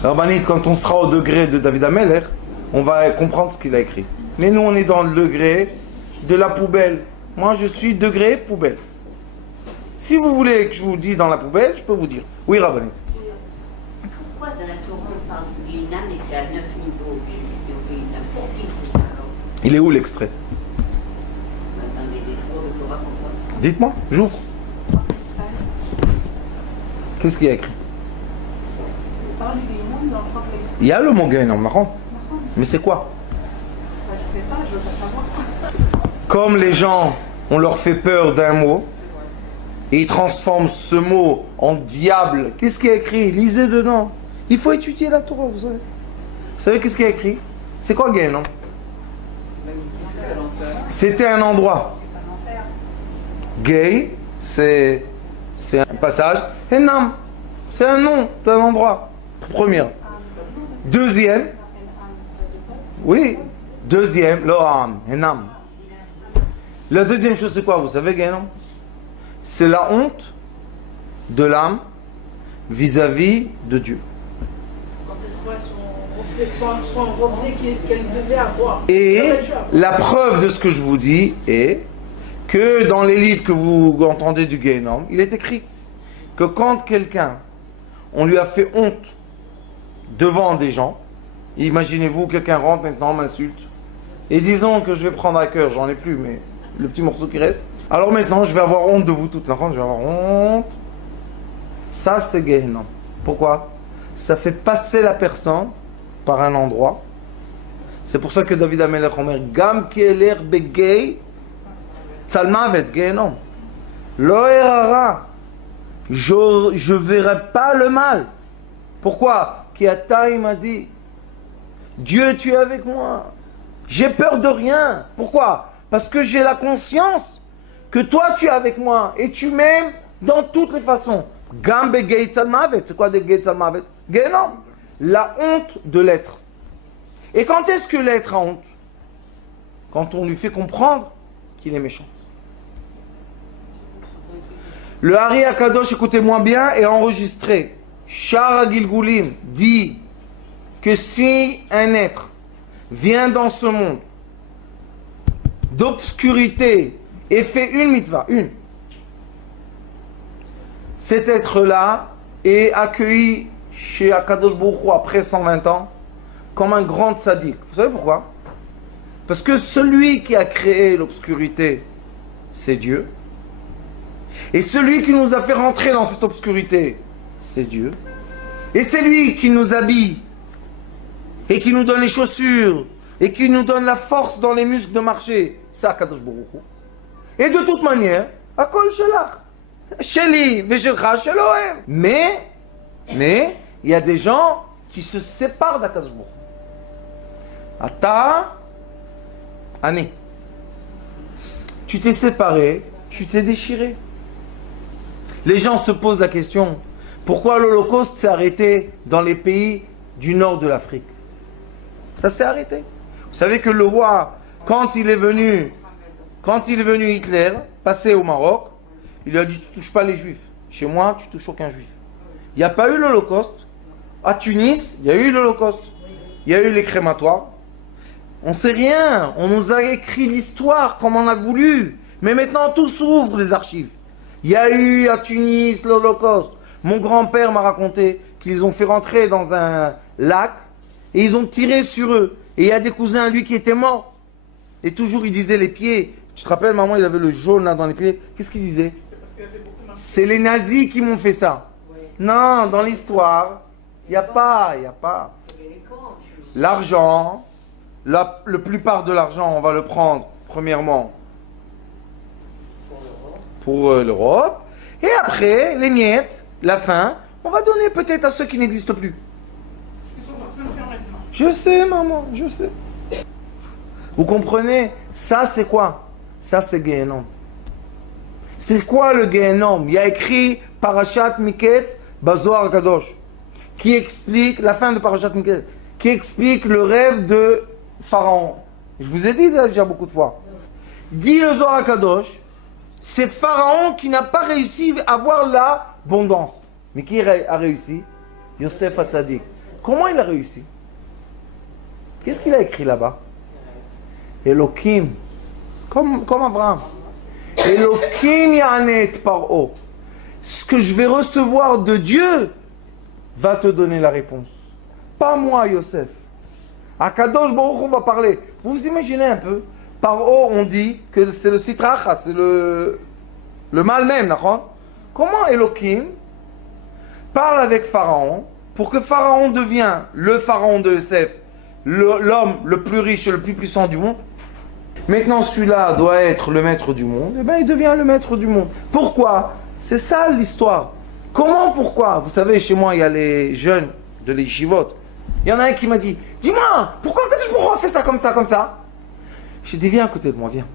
Rabbanit, quand on sera au degré de David Ameller, on va comprendre ce qu'il a écrit. Mais nous, on est dans le degré de la poubelle. Moi, je suis degré poubelle. Si vous voulez que je vous dise dans la poubelle, je peux vous dire. Oui, Rabbanit. Pourquoi dans la Torah on parle de Guénan et qu'il y a 9 niveaux de Guénan? Pour qui c'est ça alors? Il est où l'extrait? Dans les livres de Torah qu'on parle. Dites-moi, j'ouvre. Qu'est-ce qu'il y a écrit? On parle du Guénan dans le propre exprès. Il y a le mot Guénom, d'accord? Mais c'est quoi? Ça, je sais pas, je veux pas savoir. Comme les gens, on leur fait peur d'un mot, et ils transforment ce mot en diable. Qu'est-ce qu'il y a écrit? Lisez dedans. Il faut étudier la Torah, vous savez. Vous savez qu'est-ce qu'il y a écrit? C'est quoi Guénom? C'était un endroit. Gay, c'est un passage. Enam, c'est un nom d'un endroit. Première. Deuxième. Oui. Deuxième, Loam, Enam. La deuxième chose, c'est quoi? Vous savez, Guénom? C'est la honte de l'âme vis-à-vis de Dieu. Quand elle voit son reflet qu'elle devait avoir. Et la preuve de ce que je vous dis est que dans les livres que vous entendez du Guénom, il est écrit que quand quelqu'un, on lui a fait honte devant des gens, imaginez-vous, quelqu'un rentre maintenant, m'insulte, et disons que je vais prendre à cœur, j'en ai plus, mais le petit morceau qui reste, alors maintenant je vais avoir honte de vous toutes, je vais avoir honte. Ça c'est Guénom. Pourquoi? Ça fait passer la personne par un endroit. C'est pour ça que David Amelech Omer, Gam Keler Begay, Tzalmavet Guénom. Lo erara. Je verrai pas le mal. Pourquoi? Kiata il m'a dit, Dieu tu es avec moi. J'ai peur de rien. Pourquoi? Parce que j'ai la conscience que toi tu es avec moi et tu m'aimes dans toutes les façons. Gambe Gates al-Mavet. C'est quoi des Gates al-Mavet? Genom. La honte de l'être. Et quand est-ce que l'être a honte? Quand on lui fait comprendre qu'il est méchant. Le Hari Akadosh, écoutez-moi bien, est enregistré. Shara Gilgulim dit que si un être vient dans ce monde d'obscurité et fait une mitzvah, cet être-là est accueilli chez Akadosh Baruch Hu après 120 ans comme un grand tzaddik. Vous savez pourquoi? Parce que celui qui a créé l'obscurité, c'est Dieu. Et celui qui nous a fait rentrer dans cette obscurité, c'est Dieu. Et c'est lui qui nous habille et qui nous donne les chaussures et qui nous donne la force dans les muscles de marcher. C'est Akadosh Baruch Hu. Et de toute manière, Akol Shelach. Sheli, Veshelcha, Shelohem. Mais, il y a des gens qui se séparent d'Akadosh Baruch Hu. Ata, Ani. Tu t'es séparé, tu t'es déchiré. Les gens se posent la question, pourquoi l'Holocauste s'est arrêté dans les pays du nord de l'Afrique? Ça s'est arrêté. Vous savez que le roi, quand il est venu Hitler, passer au Maroc, il lui a dit, tu touches pas les juifs. Chez moi, tu touches aucun juif. Il n'y a pas eu l'Holocauste. À Tunis, il y a eu l'Holocauste. Il y a eu les crématoires. On ne sait rien. On nous a écrit l'histoire comme on a voulu. Mais maintenant, tout s'ouvre, les archives. Il y a eu à Tunis l'Holocauste. Mon grand-père m'a raconté qu'ils ont fait rentrer dans un lac et ils ont tiré sur eux. Et il y a des cousins à lui qui étaient morts. Et toujours il disait les pieds. Tu te rappelles, maman, il avait le jaune là dans les pieds. Qu'est-ce qu'il disait? C'est les nazis qui m'ont fait ça. Non, dans l'histoire, il n'y a pas. L'argent, la plupart de l'argent, on va le prendre, premièrement, pour l'Europe. Et après, les miettes, la fin, on va donner peut-être à ceux qui n'existent plus. C'est ce qu'ils sont en train de faire maintenant. Je sais, maman, je sais. Vous comprenez? Ça, c'est quoi? Ça, c'est Gehenom. C'est quoi le Gehenom? Il y a écrit Parashat Miketz Bazohar Kadosh, qui explique, la fin de Parashat Miketz, qui explique le rêve de Pharaon. Je vous ai dit déjà beaucoup de fois. Dit le Zohar Kadosh, c'est Pharaon qui n'a pas réussi à avoir l'abondance. Mais qui a réussi? Yosef Hatzadik. Comment il a réussi? Qu'est-ce qu'il a écrit là-bas? Elohim. Comme Abraham. Elohim Yanet Paro. Ce que je vais recevoir de Dieu va te donner la réponse. Pas moi, Yosef. Akadosh Baruch Hu va parler. Vous vous imaginez un peu? Paro, on dit que c'est le Sitracha, c'est le mal même, d'accord? Comment Elohim parle avec Pharaon pour que Pharaon devienne le Pharaon de Yosef, l'homme le plus riche et le plus puissant du monde? Maintenant, celui-là doit être le maître du monde. Eh bien, il devient le maître du monde. Pourquoi? C'est ça l'histoire. Comment, pourquoi? Vous savez, chez moi, il y a les jeunes de l'Yeshivot. Il y en a un qui m'a dit, dis-moi, pourquoi Kadosh Baruch Hu a fait ça, comme ça, comme ça? J'ai dit, viens à côté de moi, viens.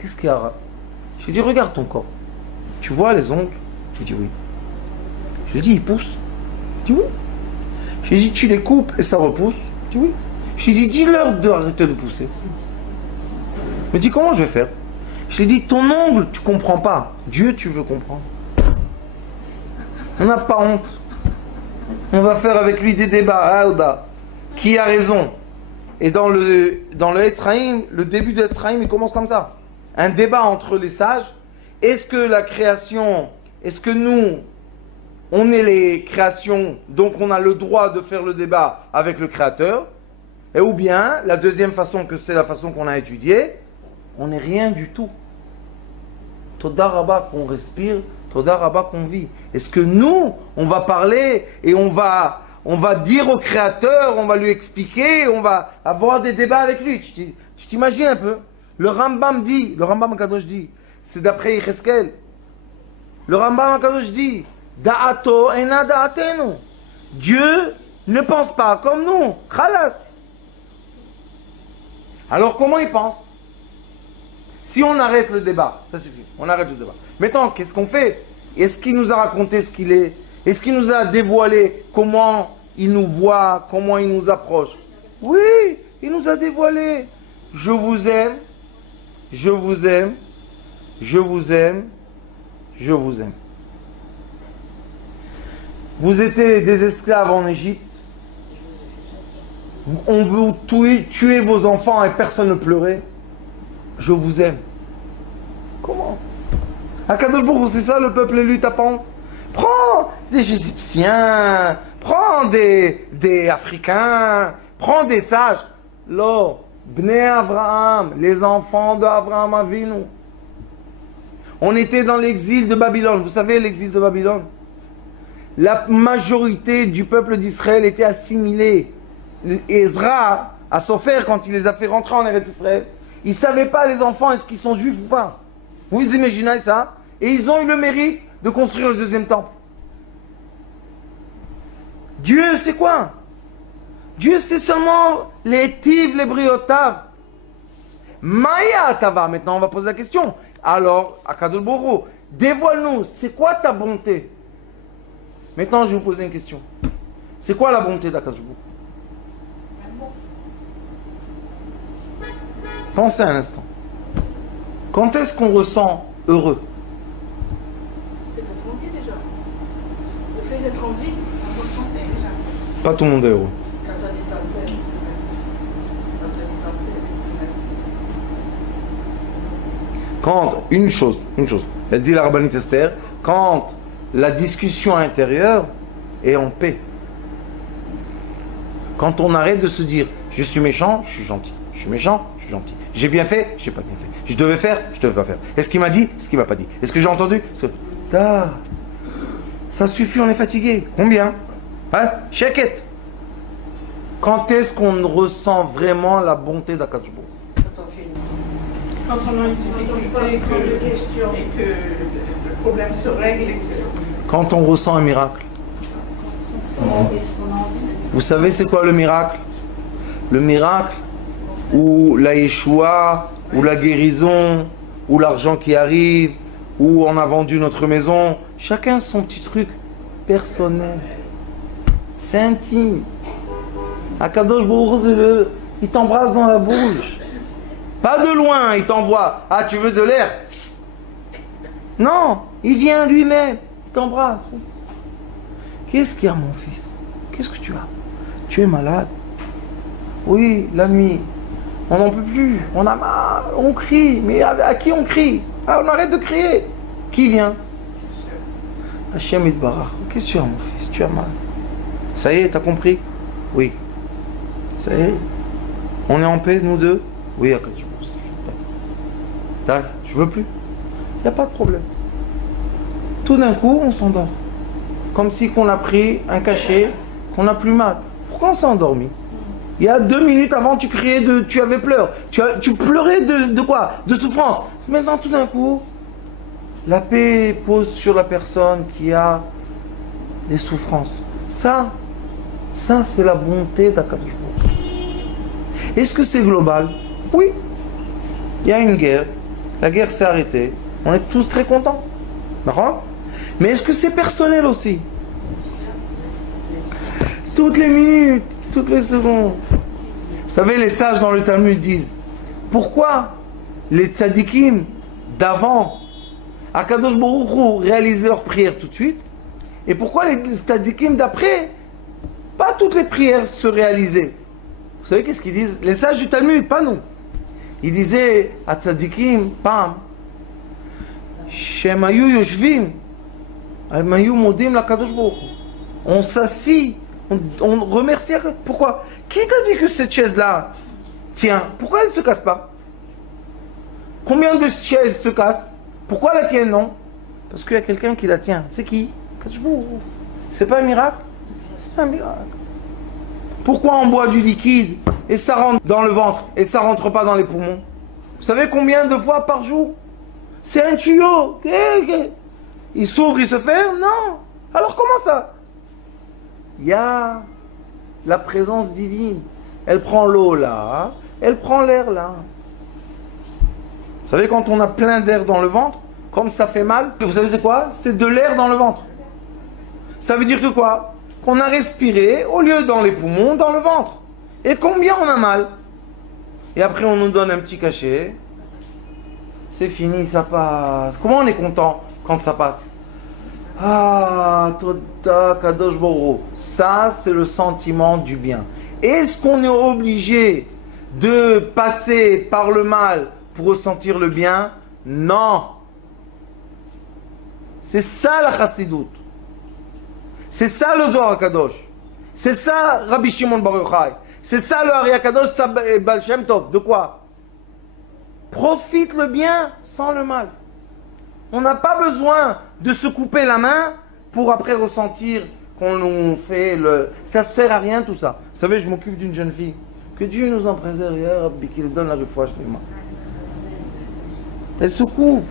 Qu'est-ce qu'il y a? J'ai dit, regarde ton corps. Tu vois les ongles? J'ai dit, oui. J'ai dit, ils poussent? J'ai dit, oui. J'ai dit, tu les coupes et ça repousse? J'ai dit, oui. J'ai dit, dis-leur d'arrêter de pousser. Il me dit, comment je vais faire? Je lui ai dit, ton ongle, tu comprends pas. Dieu, tu veux comprendre. On n'a pas honte. On va faire avec lui des débats. Aouda. Qui a raison? Et dans le Etzraïm, le début de Etzraïm, il commence comme ça. Un débat entre les sages. Est-ce que la création, est-ce que nous, on est les créations, donc on a le droit de faire le débat avec le Créateur? Et ou bien, la deuxième façon, que c'est la façon qu'on a étudiée, on n'est rien du tout. Toda Rabba qu'on respire, Toda Rabba qu'on vit. Est-ce que nous, on va parler et on va dire au Créateur, on va lui expliquer, on va avoir des débats avec lui? Tu t'imagines un peu? Le Rambam dit, le Rambam Kadosh dit, c'est d'après Yecheskel. Le Rambam Kadosh dit, Da'ato ena da'atenu. Dieu ne pense pas comme nous. Khalas. Alors comment il pense? Si on arrête le débat, ça suffit, on arrête le débat. Maintenant, qu'est-ce qu'on fait? Est-ce qu'il nous a raconté ce qu'il est? Est-ce qu'il nous a dévoilé comment il nous voit, comment il nous approche? Oui, il nous a dévoilé. Je vous aime, je vous aime, je vous aime, je vous aime. Vous étiez des esclaves en Égypte. On veut tuer vos enfants et personne ne pleurait. Je vous aime. Comment? Akadosh Baruch Hu, c'est ça le peuple élu tapante? Prends des Égyptiens, prends des Africains, prends des sages. Lo, Bnei Avraham, les enfants d'Avraham Avinu. On était dans l'exil de Babylone. Vous savez l'exil de Babylone? La majorité du peuple d'Israël était assimilée. Ezra, à Sofer, quand il les a fait rentrer en Eretz Israël, ils ne savaient pas, les enfants, est-ce qu'ils sont juifs ou pas? Vous imaginez ça? Et ils ont eu le mérite de construire le deuxième temple. Dieu, c'est quoi? Dieu, c'est seulement les tiv, les briotav. Maya tava. Maintenant, on va poser la question. Alors, Akadosh Baruch Hu, dévoile-nous, c'est quoi ta bonté? Maintenant, je vais vous poser une question. C'est quoi la bonté d'Akadosh Baruch Hu? Pensez un instant. Quand est-ce qu'on ressent heureux? C'est d'être en vie déjà. Le fait d'être en vie, on peut le sentir déjà. Pas tout le monde est heureux. Quand on est en paix, quand on est en paix. Quand, une chose, elle dit la rabbinite Esther, quand la discussion intérieure est en paix. Quand on arrête de se dire, je suis méchant, je suis gentil. Je suis méchant, je suis gentil. J'ai bien fait, j'ai pas bien fait. Je devais faire, je devais pas faire. Est-ce qu'il m'a dit, est-ce qu'il m'a pas dit? Est-ce que j'ai entendu? Ça suffit, on est fatigué. Combien? Hein? Sheket. Quand est-ce qu'on ressent vraiment la bonté d'Akadosh Baruch Hu? Quand on a une difficulté et que le problème se règle et que... Quand on ressent un miracle. Vous savez c'est quoi le miracle? Le miracle ou la Yeshua, ou la guérison, ou l'argent qui arrive, ou on a vendu notre maison. Chacun son petit truc personnel. C'est intime. Akadosh Baruch Hu, il t'embrasse dans la bouche. Pas de loin, il t'envoie. Ah, tu veux de l'air? Non, il vient lui-même. Il t'embrasse. Qu'est-ce qu'il y a, mon fils? Qu'est-ce que tu as? Tu es malade? Oui, la nuit. On n'en peut plus. On a mal. On crie. Mais à qui on crie? Ah, on arrête de crier. Qui vient? Hachem Yitbarach. Qu'est-ce que tu as, mon fils? Tu as mal. Ça y est, t'as compris? Oui. Ça y est. On est en paix, nous deux? Oui, je veux plus. Il n'y a pas de problème. Tout d'un coup, on s'endort. Comme si qu'on a pris un cachet, qu'on n'a plus mal. Pourquoi on s'est endormi? Il y a 2 minutes avant, tu criais, tu avais peur. Tu pleurais de quoi? De souffrance. Maintenant, tout d'un coup, la paix pose sur la personne qui a des souffrances. Ça c'est la bonté d'Akadosh Baruch Hu. Est-ce que c'est global? Oui. Il y a une guerre. La guerre s'est arrêtée. On est tous très contents. D'accord? Mais est-ce que c'est personnel aussi? Toutes les minutes, toutes les secondes. Vous savez, les sages dans le Talmud disent, pourquoi les tzadikim d'avant, Akadosh Baruch Hu, réalisaient leurs prières tout de suite, et pourquoi les tzadikim d'après, pas toutes les prières se réalisaient? Vous savez qu'est-ce qu'ils disent? Les sages du Talmud, pas nous. Ils disaient à tzadikim, pam, Shem ayu yoshvim, ayu modim l'Akadosh Baruch Hu. On s'assit, on remercie. Pourquoi? Qui t'a dit que cette chaise-là tient? Pourquoi elle ne se casse pas? Combien de chaises se cassent? Pourquoi la tienne non? Parce qu'il y a quelqu'un qui la tient. C'est qui? C'est pas un miracle? C'est un miracle. Pourquoi on boit du liquide et ça rentre dans le ventre et ça rentre pas dans les poumons? Vous savez combien de fois par jour? C'est un tuyau. Il s'ouvre, il se ferme? Non. Alors comment ça? Il y a la présence divine. Elle prend l'eau là, elle prend l'air là. savez, quand on a plein d'air dans le ventre, comme ça fait mal, vous savez c'est quoi? C'est de l'air dans le ventre. Ça veut dire que quoi? Qu'on a respiré, au lieu dans les poumons, dans le ventre. Et combien on a mal? Et après on nous donne un petit cachet. C'est fini, ça passe. Comment on est content quand ça passe? Ah, Toda Kadosh Baruch Hu. Ça, c'est le sentiment du bien. Est-ce qu'on est obligé de passer par le mal pour ressentir le bien? Non. C'est ça la Chassidoute. C'est ça le Zohar HaKadosh. C'est ça Rabbi Shimon Bar Yochai. C'est ça le Ari HaKadosh, Baal Shem Tov. De quoi? Profite le bien sans le mal. On n'a pas besoin de se couper la main pour après ressentir qu'on nous fait le... Ça sert à rien tout ça. Vous savez, je m'occupe d'une jeune fille. Que Dieu nous en préserve, ya Rabbi, qu'il donne la réfouach les mains. Elle se coupe.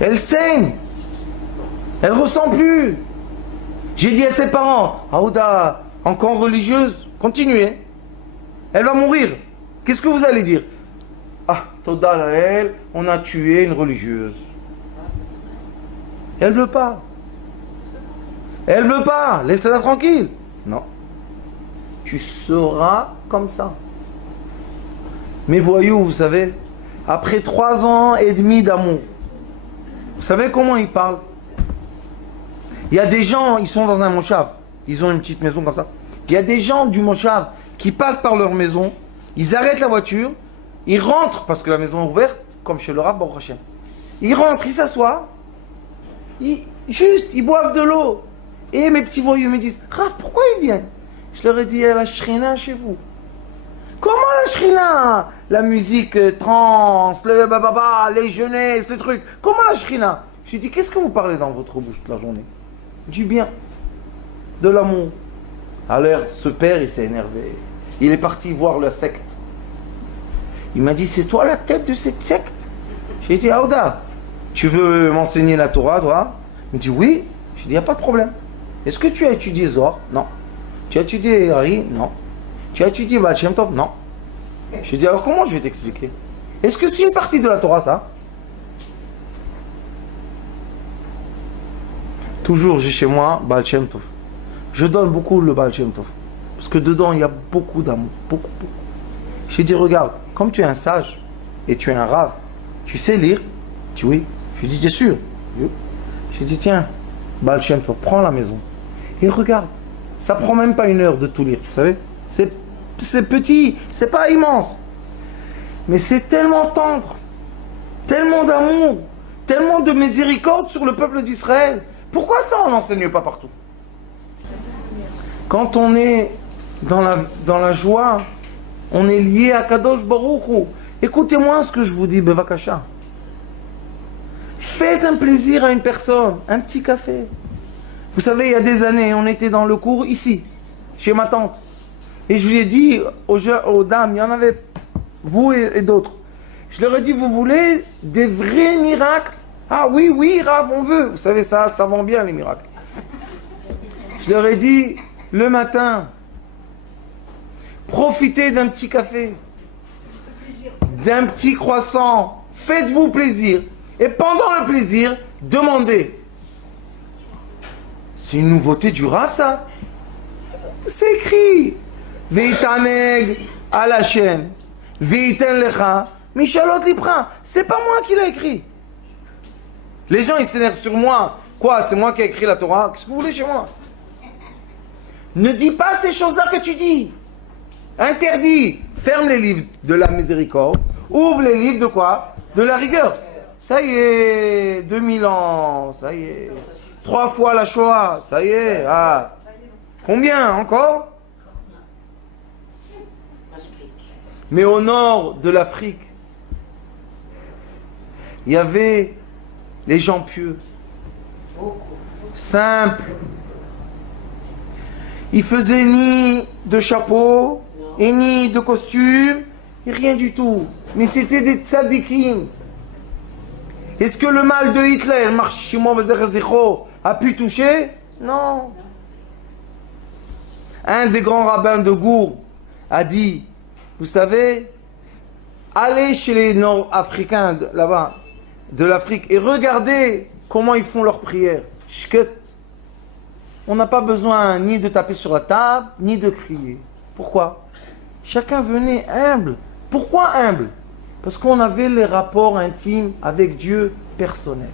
Elle saigne. Elle ressent plus. J'ai dit à ses parents, Aouda, encore religieuse, continuez. Elle va mourir. Qu'est-ce que vous allez dire? Ah, Toda la elle, on a tué une religieuse. Elle veut pas. Elle veut pas. Laissez-la tranquille. Non. Tu seras comme ça. Mais voyous, vous savez, après 3 ans et demi d'amour, vous savez comment ils parlent? Il y a des gens, ils sont dans un moshav. Ils ont une petite maison comme ça. Il y a des gens du moshav qui passent par leur maison, ils arrêtent la voiture, ils rentrent, parce que la maison est ouverte, comme chez le Rav Baruch Hashem. Ils rentrent, ils s'assoient, ils boivent de l'eau. Et mes petits voyous me disent, Rav, pourquoi ils viennent? Je leur ai dit, il y a la shrina chez vous. Comment la shrina? La musique trans, le bababa, les jeunesses, le truc. Comment la shrina? Je lui ai dit, qu'est-ce que vous parlez dans votre bouche toute la journée? Du bien, de l'amour. Alors, ce père, il s'est énervé. Il est parti voir la secte. Il m'a dit, c'est toi la tête de cette secte? J'ai dit, Aouda, tu veux m'enseigner la Torah, toi? Il me dit, oui. J'ai dit, il n'y a pas de problème. Est-ce que tu as étudié Zohar? Non. Tu as étudié Hari? Non. Tu as étudié Baal Shem Tov? Non. J'ai dit, alors comment je vais t'expliquer? Est-ce que c'est une partie de la Torah, ça? Toujours, j'ai chez moi Baal Shem Tov. Je donne beaucoup le Baal Shem Tov. Parce que dedans, il y a beaucoup d'amour. Beaucoup, beaucoup. J'ai dit, regarde, comme tu es un sage et tu es un rave, tu sais lire? Il dit, oui. J'ai dit, t'es sûr? J'ai dit, tiens, Baal Shem Tov, prends la maison. Et regarde, ça prend même pas 1 heure de tout lire, vous savez? C'est petit, c'est pas immense. Mais c'est tellement tendre, tellement d'amour, tellement de miséricorde sur le peuple d'Israël. Pourquoi ça, on n'enseigne pas partout? Quand on est dans la joie, on est lié à Kadosh Baruch Hu. Écoutez-moi ce que je vous dis, Bevakasha. Faites un plaisir à une personne, un petit café. Vous savez, il y a des années, on était dans le cours ici, chez ma tante. Et je lui ai dit aux dames, il y en avait, vous et d'autres. Je leur ai dit, vous voulez des vrais miracles? Ah oui, oui, Rav, on veut. Vous savez, ça vend bien les miracles. Je leur ai dit, le matin, profitez d'un petit café, d'un petit croissant, faites-vous plaisir. Et pendant le plaisir, demandez. C'est une nouveauté du Rav, ça? C'est écrit. Veitaneg al Hashem, veiten lecha, mishalot lipra. C'est pas moi qui l'ai écrit. Les gens, ils s'énervent sur moi. Quoi, c'est moi qui ai écrit la Torah? Qu'est-ce que vous voulez chez moi? Ne dis pas ces choses-là que tu dis. Interdit. Ferme les livres de la miséricorde. Ouvre les livres de quoi? De la rigueur. Ça y est, 2000 ans, ça y est. 3 fois la Shoah, ça y est. Ah. Combien encore? Mais au nord de l'Afrique, il y avait les gens pieux, simples. Ils faisaient ni de chapeau, et ni de costume, et rien du tout. Mais c'était des tzadikim. Est-ce que le mal de Hitler, a pu toucher? Non. Un des grands rabbins de Gour a dit, vous savez, allez chez les Nord-Africains là-bas, de l'Afrique, et regardez comment ils font leurs prières. Shket. On n'a pas besoin ni de taper sur la table, ni de crier. Pourquoi? Chacun venait humble. Pourquoi humble? Parce qu'on avait les rapports intimes avec Dieu personnels.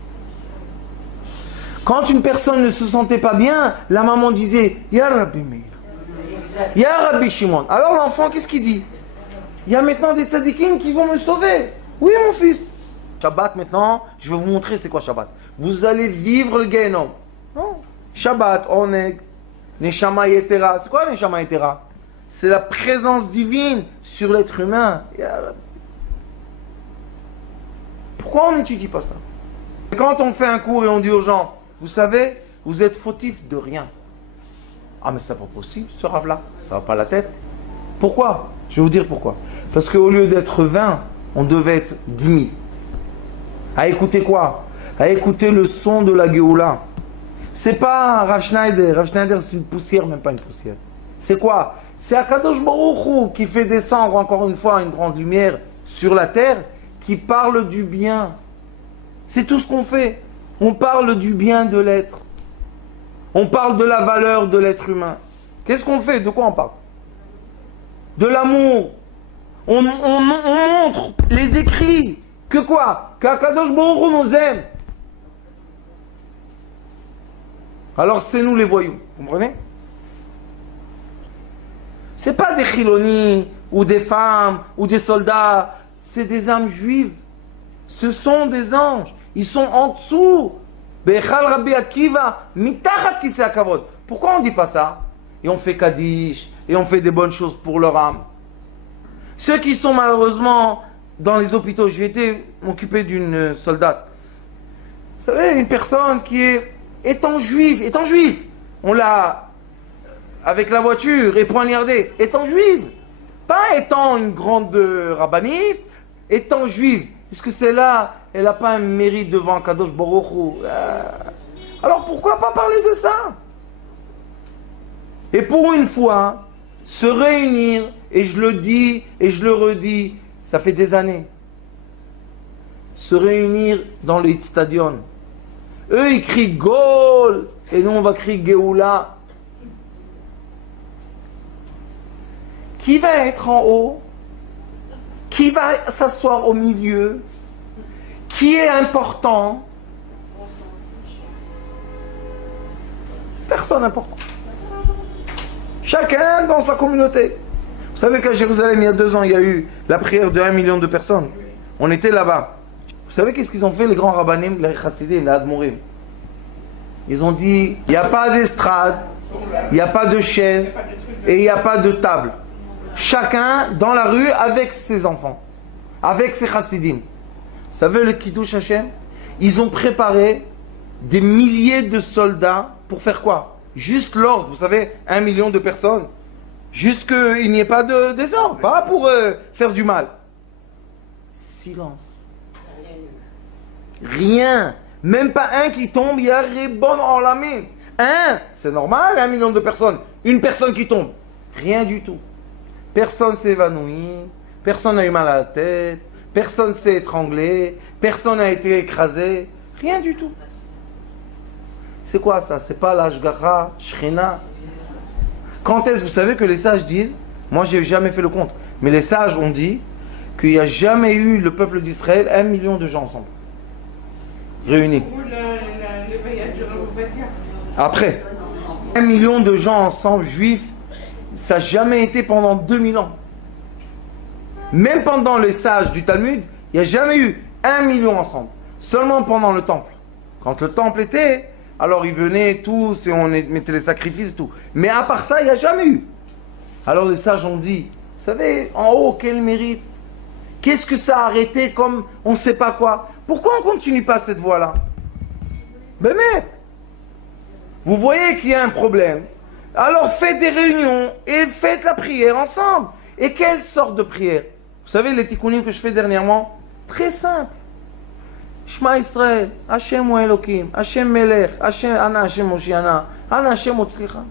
Quand une personne ne se sentait pas bien, la maman disait « Ya Rabbi Meir, Ya Rabbi Shimon ». Alors l'enfant, qu'est-ce qu'il dit? Il y a maintenant des tzadikim qui vont me sauver. Oui, mon fils. Shabbat maintenant, je vais vous montrer c'est quoi Shabbat. Vous allez vivre le Gehenom. Non. Shabbat, Oneg, Neshama Yetera. C'est quoi Neshama Yetera? C'est la présence divine sur l'être humain. Pourquoi on n'étudie pas ça? Quand on fait un cours et on dit aux gens, vous savez, vous êtes fautifs de rien. Ah mais c'est pas possible, ce rave-là, ça va pas la tête. Pourquoi? Je vais vous dire pourquoi. Parce qu'au lieu d'être 20, on devait être 10 000. À écouter quoi? À écouter le son de la Géoula. C'est pas Rav Schneider. Rav Schneider, c'est une poussière, même pas une poussière. C'est quoi? C'est Akadosh Baruch Hu qui fait descendre encore une fois une grande lumière sur la terre, qui parle du bien. C'est tout ce qu'on fait. On parle du bien de l'être. On parle de la valeur de l'être humain. Qu'est-ce qu'on fait? De quoi on parle? De l'amour. On montre les écrits. Que quoi? Qu'Akadosh Baruch Hu nous aime. Alors c'est nous les voyous, vous comprenez? C'est pas des chilonis, ou des femmes, ou des soldats, c'est des âmes juives. Ce sont des anges, ils sont en dessous. Bechal Rabbi Akiva, mitachat kisei hakavod. Pourquoi on ne dit pas ça? Et on fait Kaddish, et on fait des bonnes choses pour leur âme. Ceux qui sont malheureusement dans les hôpitaux, j'ai été m'occuper d'une soldate. Vous savez, une personne qui est étant juif, on l'a avec la voiture et poignardé, étant juive, pas étant une grande rabbinite, étant juive. Est-ce que c'est là, elle n'a pas un mérite devant Kadosh Baruch Hu? Alors pourquoi pas parler de ça? Et pour une fois, se réunir, et je le dis et je le redis, ça fait des années, se réunir dans le Stadion. Eux, ils crient Gol, et nous, on va crier Géoula. Qui va être en haut? Qui va s'asseoir au milieu? Qui est important? Personne important. Chacun dans sa communauté. Vous savez qu'à Jérusalem, il y a 2 ans, il y a eu la prière de 1 million de personnes. On était là-bas. Vous savez qu'est-ce qu'ils ont fait, les grands rabbanim, les chassidim, les admorim? Ils ont dit, il n'y a pas d'estrade, il n'y a pas de chaise, et il n'y a pas de table. Chacun dans la rue avec ses enfants, avec ses chassidim. Vous savez, le Kiddush Hashem, ils ont préparé des milliers de soldats pour faire quoi? Juste l'ordre, vous savez, 1 million de personnes. Juste qu'il n'y ait pas de désordre, pas pour faire du mal. Silence. Rien. Même pas un qui tombe, il y a Ribon en la main. C'est normal, 1 million de personnes. Une personne qui tombe. Rien du tout. Personne s'est évanoui, personne n'a eu mal à la tête, personne s'est étranglé, personne n'a été écrasé. Rien du tout. C'est quoi ça? C'est pas l'Ashgacha, Shrina. Quand est-ce, vous savez que les sages disent, moi j'ai jamais fait le compte, mais les sages ont dit qu'il n'y a jamais eu le peuple d'Israël 1 million de gens ensemble. Réunis. Après, 1 million de gens ensemble, juifs, ça n'a jamais été pendant 2000 ans. Même pendant les sages du Talmud, il n'y a jamais eu 1 million ensemble. Seulement pendant le temple. Quand le temple était, alors ils venaient tous et on mettait les sacrifices et tout. Mais à part ça, il n'y a jamais eu. Alors les sages ont dit, vous savez, en haut, quel mérite? Qu'est-ce que ça a arrêté comme on ne sait pas quoi? Pourquoi on ne continue pas cette voie-là? Ben mette. Vous voyez qu'il y a un problème. Alors faites des réunions et faites la prière ensemble. Et quelle sorte de prière? Vous savez les tikkunim que je fais dernièrement? Très simple. Shema Israël, Hashem ou Elokim, Hashem Melech, Hashem Ana Hashem Moshiana, Ana Hashem Otzlicha,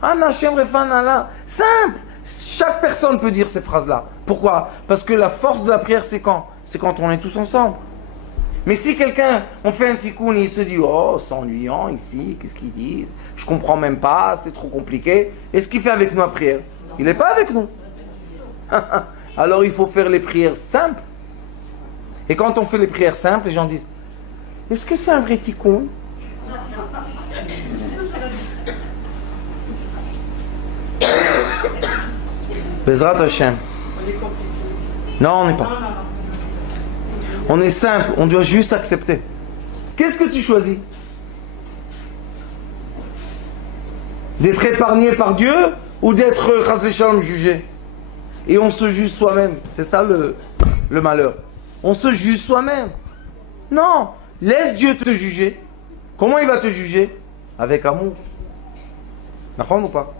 Ana Hashem Refan Allah. Simple. Chaque personne peut dire ces phrases-là. Pourquoi? Parce que la force de la prière, c'est quand? C'est quand on est tous ensemble. Mais si quelqu'un, on fait un tikkun et il se dit, oh, c'est ennuyant ici, qu'est-ce qu'ils disent? Je comprends même pas, c'est trop compliqué. Est-ce qu'il fait avec nous la prière? Il n'est pas avec nous. Alors il faut faire les prières simples. Et quand on fait les prières simples, les gens disent, est-ce que c'est un vrai tikkun? Bezrat Hashem. On est compliqué. Non, on n'est pas. On est simple, on doit juste accepter. Qu'est-ce que tu choisis? D'être épargné par Dieu ou d'être chas v'shalom jugé? Et on se juge soi-même. C'est ça le malheur. On se juge soi-même. Non, laisse Dieu te juger. Comment il va te juger? Avec amour. D'accord ou pas?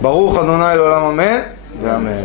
Baruch Adonai l'olam amen. Amen.